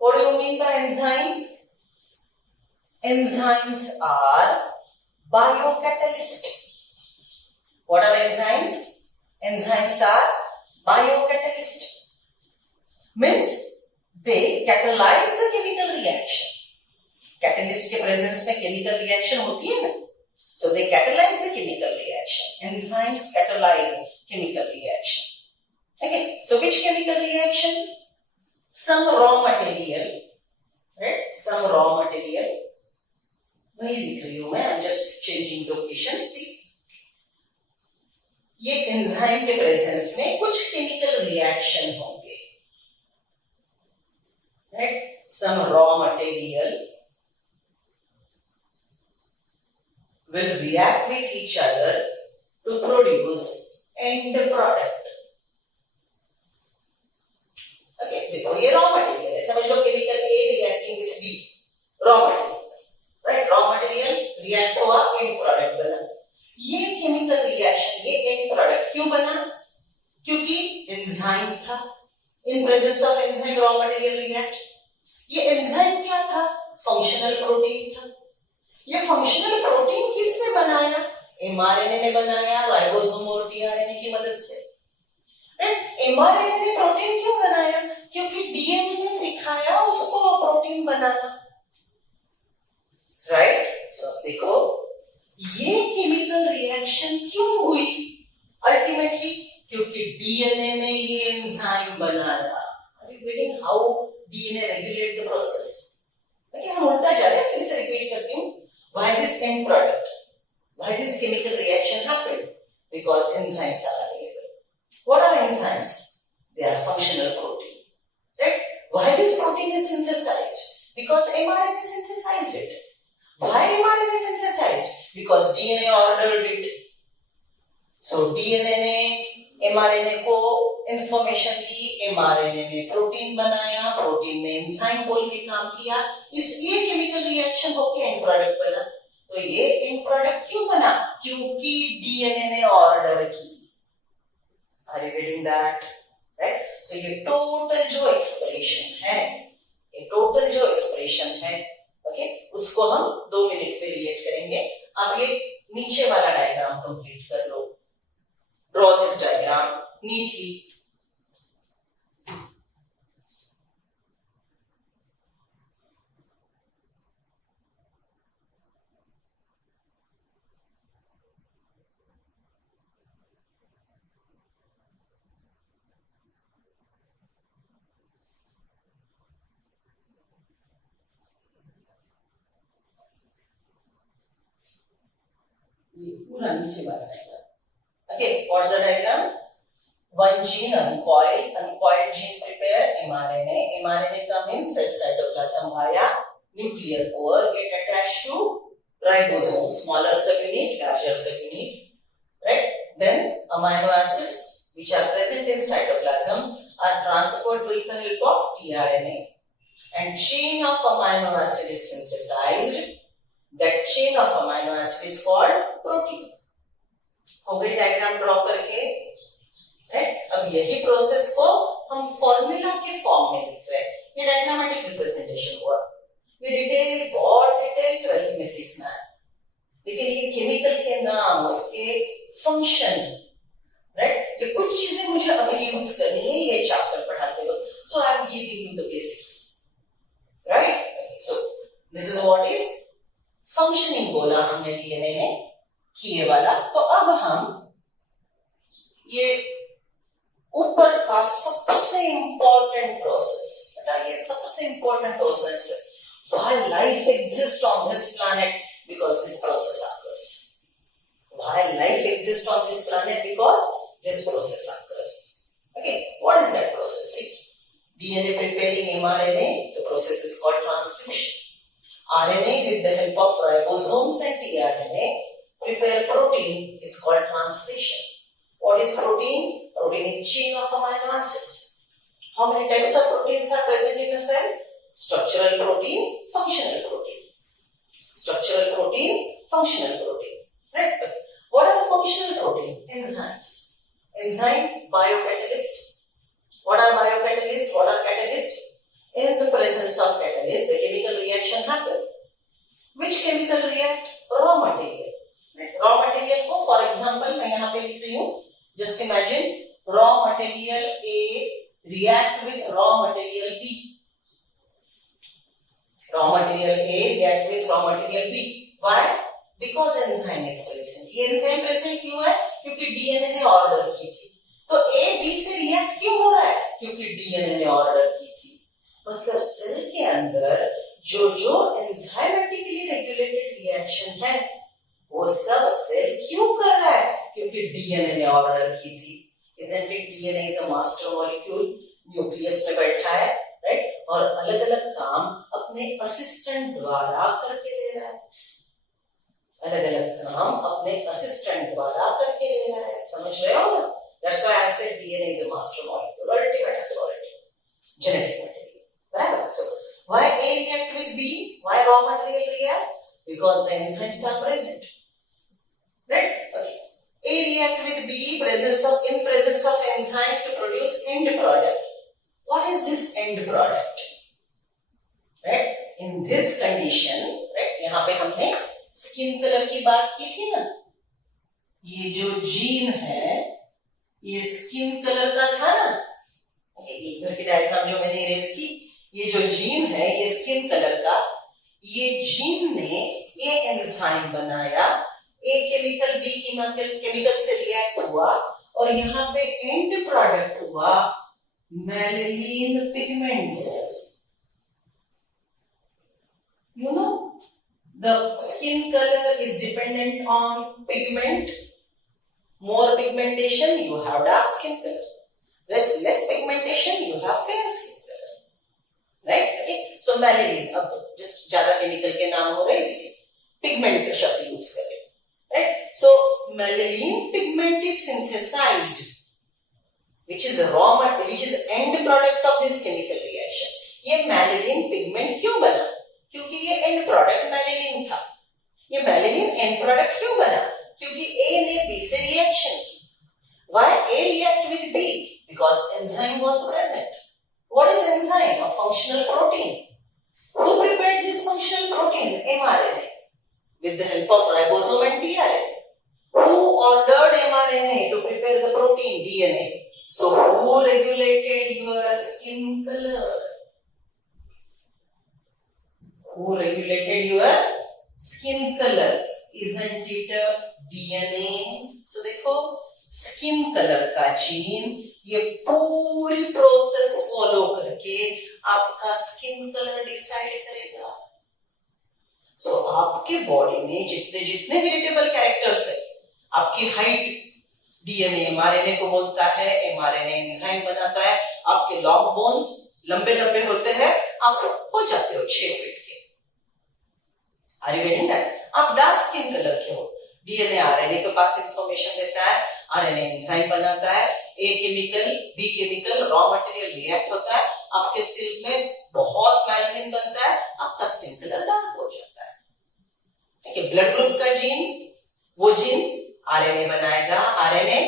What do you mean by enzyme? Enzymes are biocatalyst. What are enzymes? Enzymes are biocatalyst. Means they catalyze the chemical reaction. Catalyst के presence में chemical reaction होती है ना, so they catalyze the chemical reaction. Enzymes catalyze chemical reaction. Okay, so which chemical reaction? Some raw material, right? Some raw material. वही लिख रही हूं मैं, I'm just changing location. See, ये एंजाइम के प्रेजेंस में कुछ केमिकल रिएक्शन होंगे, right? Some raw material will react with each other to produce end product. Okay, देखो ये raw material है, समझ लो chemical A reacting with B, raw material, right? Raw material react हुआ, end product बना। ये chemical reaction, ये and product क्यों बना? क्योंकि एंजाइम था। In presence of enzyme raw material react. ये एंजाइम क्या था? फंक्शनल प्रोटीन था। ये फंक्शनल प्रोटीन किसने बनाया? एमआरएनए ने बनाया, राइबोसोम और टीआरएनए की मदद से, राइट। एमआरएनए ने प्रोटीन क्यों बनाया? क्योंकि डीएनए ने सिखाया उसको प्रोटीन बनाना, राइट। सो देखो ये केमिकल रिएक्शन क्यों हुई अल्टीमेटली? क्योंकि डीएनए ने ये एंजाइम बनाया। Are you getting how DNA regulate the process? देखिए हम उल्टा जा रहे हैं, फिर से रिपीट करती हूँ। Why this end product, why this chemical reaction happened? Because enzymes are available. What are enzymes? They are functional protein, right. Why this protein is synthesized? Because mRNA synthesized it. Why mRNA synthesized? Because DNA ordered it. So DNA ने mRNA को information दी, mRNA ने protein बनाया, protein ने enzyme बोल के काम किया, इसलिए केमिकल रिएक्शन होके एंड प्रोडक्ट बना। तो ये एंड प्रोडक्ट क्यों बना? क्योंकि DNA ने ऑर्डर की। Are you getting that? Right? So ये टोटल जो एक्सप्रेशन है ये पूरा नीचे वाला diagram. Okay, what's the diagram? One gene uncoiled, uncoiled gene prepare mRNA. mRNA comes in cell cytoplasm via nuclear pore, get attached to ribosome, smaller subunit, larger subunit, right? Then amino acids which are present in cytoplasm are transferred with the help of tRNA, and chain of amino acid is synthesized. That chain of amino acid is called protein. हो गई diagram draw करके, right? अब यही process को हम formula के form में लिख रहे हैं। ये डायग्रामेटिक रिप्रेजेंटेशन हुआ। ये डिटेल बहुत डिटेल 12th में सीखना है, लेकिन ये केमिकल के नाम, उसके फंक्शन, राइट, ये कुछ चीजें मुझे अभी यूज करनी है ये चैप्टर पढ़ाते वक्त। So I am giving you the basics, right? So this is what is functioning बोला हमने डीएनए में किए वाला। तो अब हम ये ऊपर का सबसे इंपॉर्टेंट प्रोसेस, ये सबसे इंपॉर्टेंट प्रोसेस है। Why life exists on this planet? Because this process occurs. Why life exists on this planet? Because this process occurs. Okay, what is that process? See, DNA preparing mRNA, the process is called transcription. RNA with the help of ribosomes and tRNA prepare protein, it's called translation. What is protein? Protein is chain of amino acids. How many types of proteins are present in a cell? Structural protein, functional protein. Structural protein, functional protein. Right? What are functional protein? Enzymes. Enzyme, biocatalyst. What are biocatalysts? What are catalysts? In the presence of catalyst, the chemical reaction happens. Which chemical react? Raw material. Right? Raw material को, for example, मैं यहाँ पे लिख रही हूँ. Just imagine raw material A react with raw material B. Raw material A react with raw material B. Why? Because enzyme is present. ये enzyme present क्यों है? क्योंकि DNA ने ऑर्डर की थी। तो A B से रिएक्ट क्यों हो रहा है? क्योंकि DNA ने ऑर्डर की थी। मतलब सेल के अंदर जो जो एंजाइमेटिकली रेगुलेटेड रिएक्शन है, वो सब सेल क्यों कर रहा है? क्योंकि डीएनए ने ऑर्डर की थी। Isn't it? DNA is a master molecule, nucleus में बैठा है, राइट? और अलग अलग काम अपने असिस्टेंट द्वारा करके ले रहा है। अलग अलग काम अपने असिस्टेंट द्वारा करके ले रहा है। समझ रहे हो ना? That's why I said DNA is a master molecule, ultimate authority, genetic material. Right? So why A react with B? Why raw material react? Because the enzymes are present. Right? Okay. A react with B in presence of enzyme to produce end product. What is this end product? Right? In this condition, right? यहाँ पे हमने skin colour की बात की थी ना? ये जो जीन है, ये स्किन कलर का था ना? ये इधर की डायग्राम जो मैंने इरेज की, ये जो जीन है, ये स्किन कलर का, ये जीन ने ये एंजाइम बनाया, ए केमिकल बी केमिकल से रिएक्ट हुआ, और यहाँ पे एंड प्रोडक्ट हुआ melanin pigments. You know, the skin color is dependent on pigment. More pigmentation, you have dark skin color. Less pigmentation, you have fair skin color. Right? Okay. So melanin, अब just ज़्यादा chemical के नाम हो रहे हैं इसलिए pigment शब्द use करें. Right? So melanin pigment is synthesized, which is end product of this chemical reaction. ये melanin pigment क्यों बना? क्योंकि ये end product melanin था. ये melanin end product क्यों बना? क्योंकि A ने B से reaction की. Why A react with B? Because enzyme was present. What is enzyme? A functional protein. Who prepared this functional protein? mRNA. With the help of ribosome and tRNA. Who ordered mRNA to prepare the protein? DNA. So who regulated your skin color? Who regulated your skin color? Isn't it a DNA? So देखो skin colour का gene ये पूरी process follow करके आपका skin colour decide करेगा. सो आपके body में जितने जितने हेरिटेबल कैरेक्टर्स है, आपकी हाइट डीएनए एमआरएनए को बोलता है, एमआरएनए एंजाइम बनाता है, आपके लॉन्ग बोन्स लंबे लंबे होते हैं, आप हो जाते हो 6 फीट के। Are you getting that? आप डार्क स्किन कलर के हो, डीएनए आरएनए के पास इंफॉर्मेशन देता है, आरएनए एंजाइम बनाता है, A chemical B chemical raw material react होता है, आपके सेल में बहुत मेलानिन बनता है, आपका स्किन कलर डार्क हो जाता है। ठीक है, ब्लड ग्रुप का जीन, वो जीन आरएनए बनाएगा, आरएनए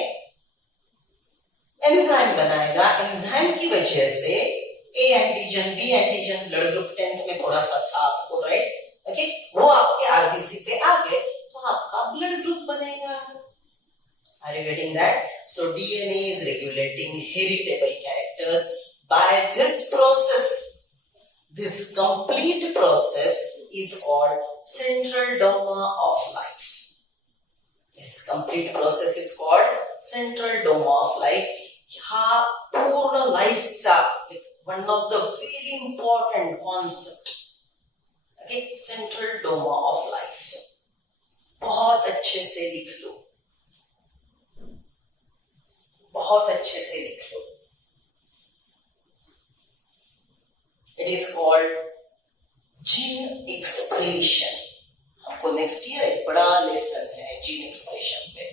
एंजाइम बनाएगा, एंजाइम की वजह से A antigen B antigen blood group 10th में थोड़ा सा था आपको, राइट? ओके, वो आपके आरबीसी पे आ गए तो आपका ब्लड ग्रुप बनेगा। Are you getting that? So DNA is regulating heritable characters by this process. This complete process is called central dogma of life. This complete process is called central dogma of life. हा पूर्ण लाईफचा one of the very important concept. Okay, central dogma of life. बहुत अच्छे से लिख लो, बहुत अच्छे से लिख लो. It is called gene expression. हमको नेक्स्ट ईयर एक बड़ा लेसन है जीन एक्सप्रेशन पे.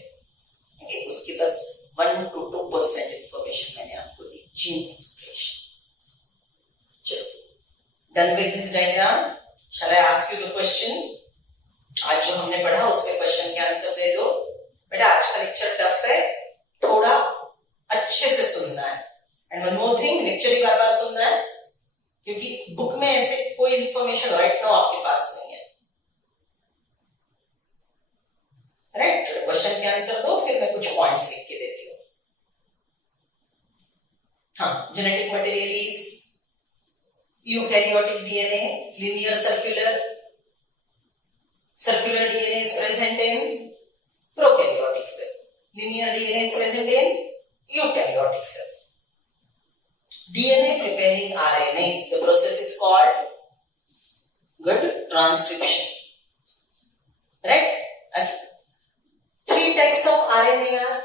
okay, उसके बस 1 to 2% इंफॉर्मेशन मैंने आपको दी. Gene expression. चलो, done with this diagram. Shall I ask you the question? आज जो हमने पढ़ा उस पे क्वेश्चन के आंसर दे दो. बेटा आज का लेक्चर टफ है, थोड़ा अच्छे से सुनना है. And one more thing, lecture ही बार बार सुनना है क्योंकि बुक में ऐसे कोई इंफॉर्मेशन राइट नाउ आपके पास नहीं है. राइट? क्वेश्चन के आंसर दो, फिर मैं कुछ पॉइंट्स लिख के देती हूँ. हाँ, genetic material is eukaryotic DNA, linear circular DNA is present in prokaryotic cell. Linear DNA is present in eukaryotic cell. DNA preparing RNA, the process is called good transcription. Right? Okay. 3 types of RNA are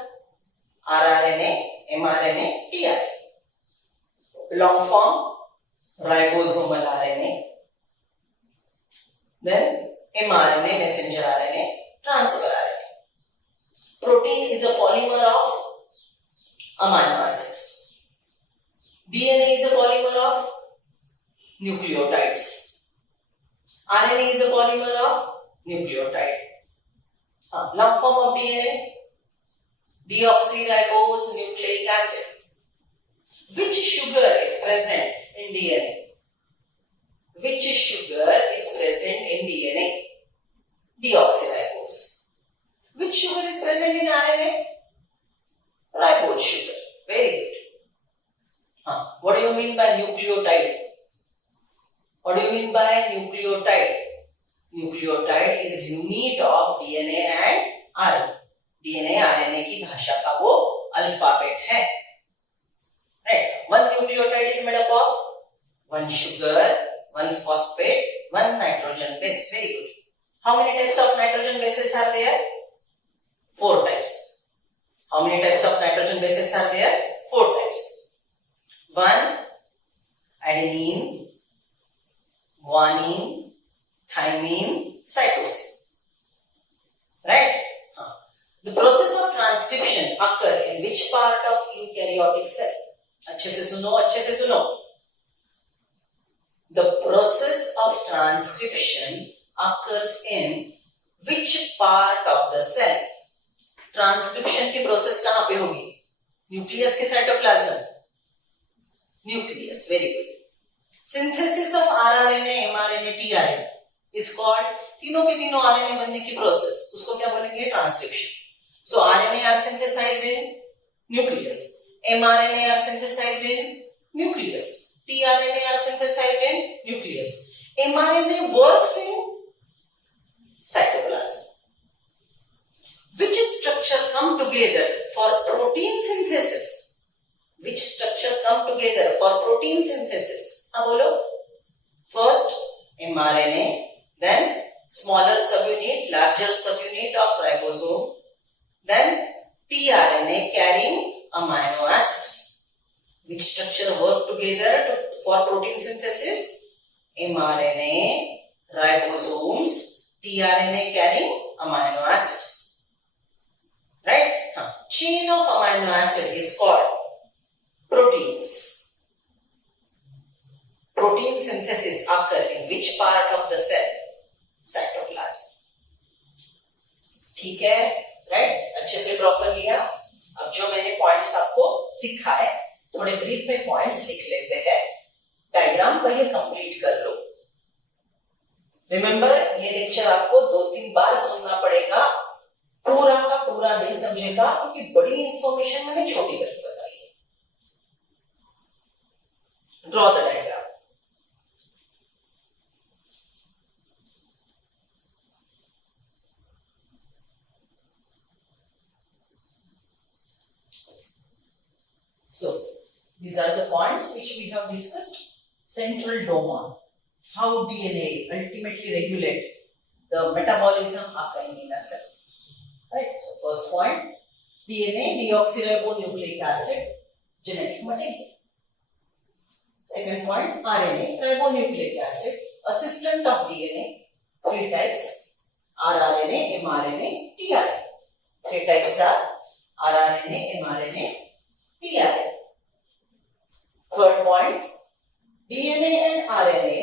rRNA, mRNA, tRNA. Long form ribosomal RNA, then mRNA, messenger RNA, transfer RNA. Protein is a polymer of amino acids. DNA is a polymer of nucleotides. RNA is a polymer of nucleotide. Long form of DNA, deoxyribose nucleic acid. Which sugar is present in DNA? Which sugar is present in DNA? Deoxyribose. Which sugar is present in RNA? Ribose sugar. Very good. What do you mean by nucleotide? What do you mean by nucleotide? Nucleotide is unit of DNA and RNA. DNA RNA की भाषा का वो alphabet है. Right? One nucleotide is made up of one sugar, one phosphate, one nitrogen base. Very good. How many types of nitrogen bases are there? 4 types. How many types of nitrogen bases are there? 4 types. 1 adenine, guanine, thymine, cytosine. Right? The process of transcription occur in which part of eukaryotic cell? अच्छे से सुनो, अच्छे से सुनो. The process of transcription occurs in which part of the cell? Transcription की process कहां पे होगी? न्यूक्लियस के cytoplasm? Nucleus. Very good. Synthesis of rRNA, mRNA, tRNA is called, तीनों के तीनों आरएनए बनने की प्रोसेस, उसको क्या बोलेंगे? Transcription. So RNA are synthesized in nucleus, mRNA are synthesized in nucleus, tRNA are synthesized in nucleus, mRNA works in cytoplasm. Which structure come together for protein synthesis? Which structure come together for protein synthesis? हाँ बोलो. First mRNA, then smaller subunit, larger subunit of ribosome, then tRNA carrying amino acids. Which structure work together for protein synthesis? mRNA, ribosomes, tRNA carrying amino acids. Right? Chain of amino acid is called proteins. Protein synthesis occur in which part of the cell? Cytoplasm. ठीक है? Right? अच्छे से draw कर लिया. अब जो मैंने points आपको सिखाए, थोड़े ब्रीफ में पॉइंट्स लिख लेते हैं. डायग्राम पहले कंप्लीट कर लो. रिमेंबर, ये लेक्चर आपको 2-3 बार सुनना पड़ेगा. पूरा का पूरा नहीं समझेगा क्योंकि बड़ी इंफॉर्मेशन मैंने छोटी करके बताई है. Draw the diagram. So, these are the points which we have discussed. Central doma, how DNA ultimately regulate the metabolism occurring in a cell. Right? So, first point, DNA, deoxyribonucleic acid, genetic material. Second point, RNA, ribonucleic acid, assistant of DNA, 3 types, rRNA, mRNA, tRNA. 3 types are rRNA, mRNA, tRNA. Third point, DNA and RNA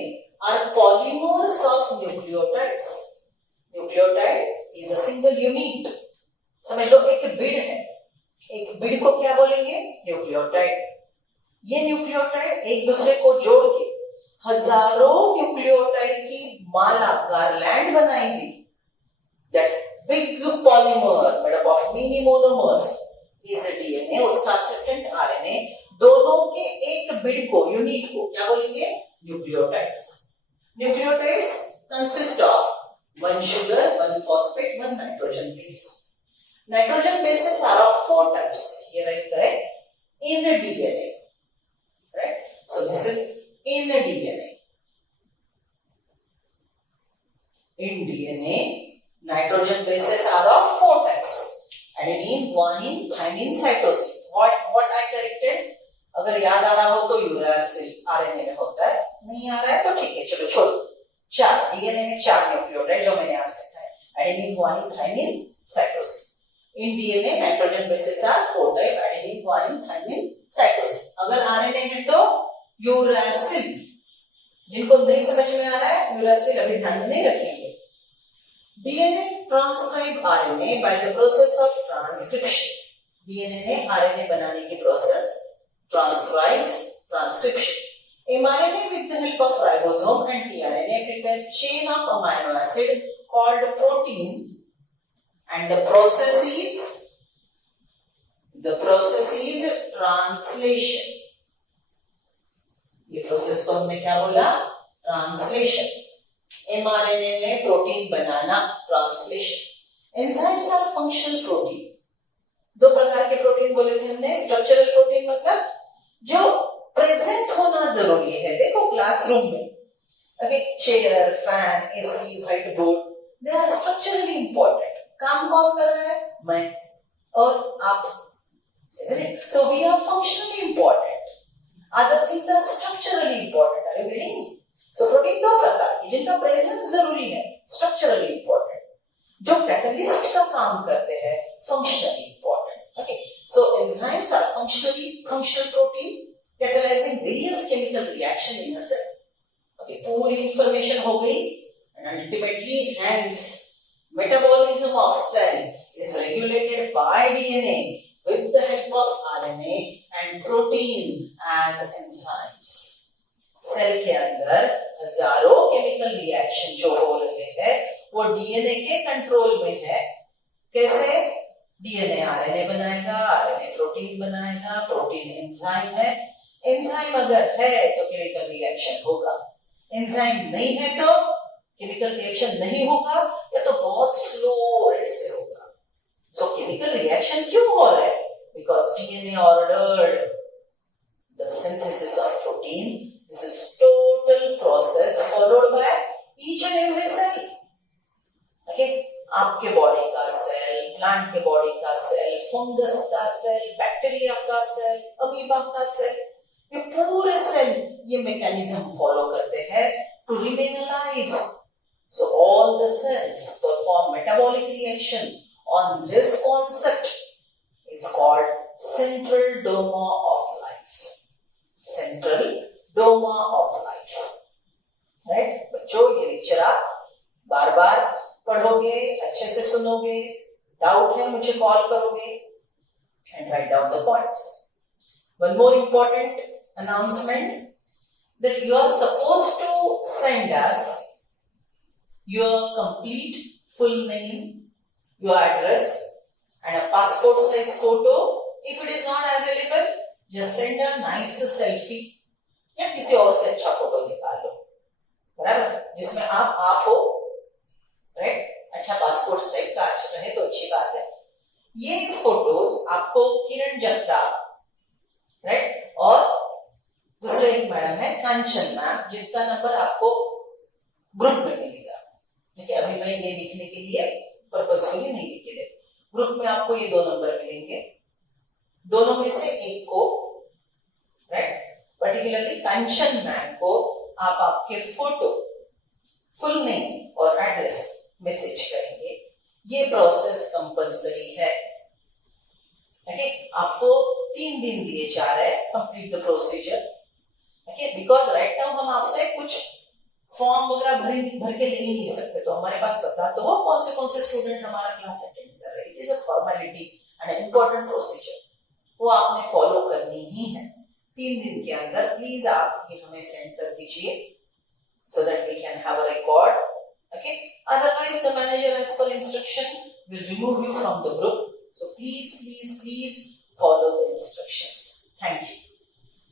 are polymers of nucleotides. Nucleotide is a single unit. समझ लो एक bid है. एक bid को क्या बोलेंगे? Nucleotide. ये nucleotide एक दूसरे को जोड़ के हजारों न्यूक्लियोटाइड की माला, गारलैंड बनाएंगे. That big polymer made up of many monomers is a DNA. उसका असिस्टेंट RNA. दोनों के एक बिड को, यूनिट को क्या बोलेंगे? Nucleotides. Nucleotides consist of 1 sugar, 1 phosphate, 1 nitrogen base. Nitrogen bases are of 4 types. Here I correct. In the DNA. Right? So this is in the DNA. In DNA, nitrogen bases are of 4 types. Adenine, guanine, thymine, cytosine. What I corrected? अगर याद आ रहा हो तो uracil RNA में होता है. नहीं आ रहा है तो ठीक है, चलो छोड़ो. 4 डीएनए में 4 न्यूक्लियोटाइड जो मैंने आज सिखाया. Adenine, guanine, thymine, cytosine. In DNA nitrogen bases are 4 type. Adenine, guanine, thymine, cytosine. अगर आरएनए में तो यूरासिल. जिनको नहीं समझ में आ रहा है, यूरासिल अभी ध्यान में नहीं रखेंगे. DNA transcribe RNA by the process of transcription. DNA ने आरएनए बनाने की process transcribes transcription. mRNA with the help of ribosome and tRNA prepare chain of amino acid called protein, and the process is translation. ये process को हमने क्या बोला? Translation. mRNA ने protein बनाना, translation. Enzymes are functional protein. 2 प्रकार के protein बोले थे हमने. स्ट्रक्चरल प्रोटीन मतलब जो प्रेजेंट होना जरूरी है. देखो क्लासरूम में, okay, chair, fan, AC, white board, they are structurally important. काम कौन कर रहा है? मैं और आप. isn't it? So we are functionally important. Other things are structurally important. Are you getting me? So protein 2 प्रकार के जिनका प्रेजेंस जरूरी है, स्ट्रक्चरली इंपॉर्टेंट. जो कैटलिस्ट का काम करते हैं, functionally important. Okay, so enzymes are functional protein catalyzing various chemical reaction in a cell. Okay, पूरी information हो गई. And ultimately, hence, metabolism of cell is regulated by DNA with the help of RNA and protein as enzymes. Cell के अंदर हजारों chemical reaction जो हो रहे हैं वो डीएनए के कंट्रोल में है. कैसे? डीएनए आरएनए बनाएगा, आरएनए प्रोटीन बनाएगा, प्रोटीन एंजाइम है. एंजाइम अगर है तो केमिकल रिएक्शन होगा. एंजाइम नहीं है तो केमिकल रिएक्शन नहीं होगा या तो बहुत स्लो रेट से होगा. सो केमिकल रिएक्शन क्यों हो रहा है? Because DNA ordered the synthesis of protein. This is total process followed by each and every cell. Fungus का सेल, बैक्टीरिया का सेल, अमीबा का सेल, ये पूरे सेल ये मैकेनिज्म फॉलो करते हैं to remain alive. So all the cells perform metabolic reaction on this concept. It's called central doma of life. Central doma of life. Right? बच्चों ये lecture आप बार बार पढ़ोगे, अच्छे से सुनोगे, डाउट है मुझे कॉल करोगे and write down the points. One more important announcement that you are supposed to send us your complete full name, your address and a passport size photo. If it is not available, just send a nice selfie या किसी और से अच्छा photo निकाल लो, बराबर, जिसमें आप हो, राइट. अच्छा पासपोर्ट टाइप का अच्छा रहे तो अच्छी बात है. ये फोटोज आपको किरण जगताप, राइट, और दूसरे एक मैडम है कांचन मैम, जिनका नंबर आपको ग्रुप में मिलेगा. ठीक है, अभी मैं ये लिखने के लिए पर्पसफुली नहीं लिखे थे. ग्रुप में आपको ये 2 नंबर मिलेंगे, दोनों में से एक को, राइट, पर्टिकुलरली कांचन मैम को आप आपके फोटो, फुल नेम और एड्रेस मैसेज करेंगे. ये प्रोसेस कंपलसरी है. ओके, आपको 3 दिन दिए जा रहे हैं complete the procedure. Okay, because right now हम आपसे कुछ फॉर्म वगैरह भर के ले ही नहीं सकते, तो हमारे पास पता तो वो कौन से स्टूडेंट हमारा क्लास अटेंड कर रहे हैं. It is a formality and important procedure, वो आपने फॉलो करनी ही है. 3 दिन के अंदर प्लीज आप ये हमें सेंड कर दीजिए so that we can have a record. Okay, otherwise the manager as per instruction will remove you from the group. So please follow the instructions. Thank you.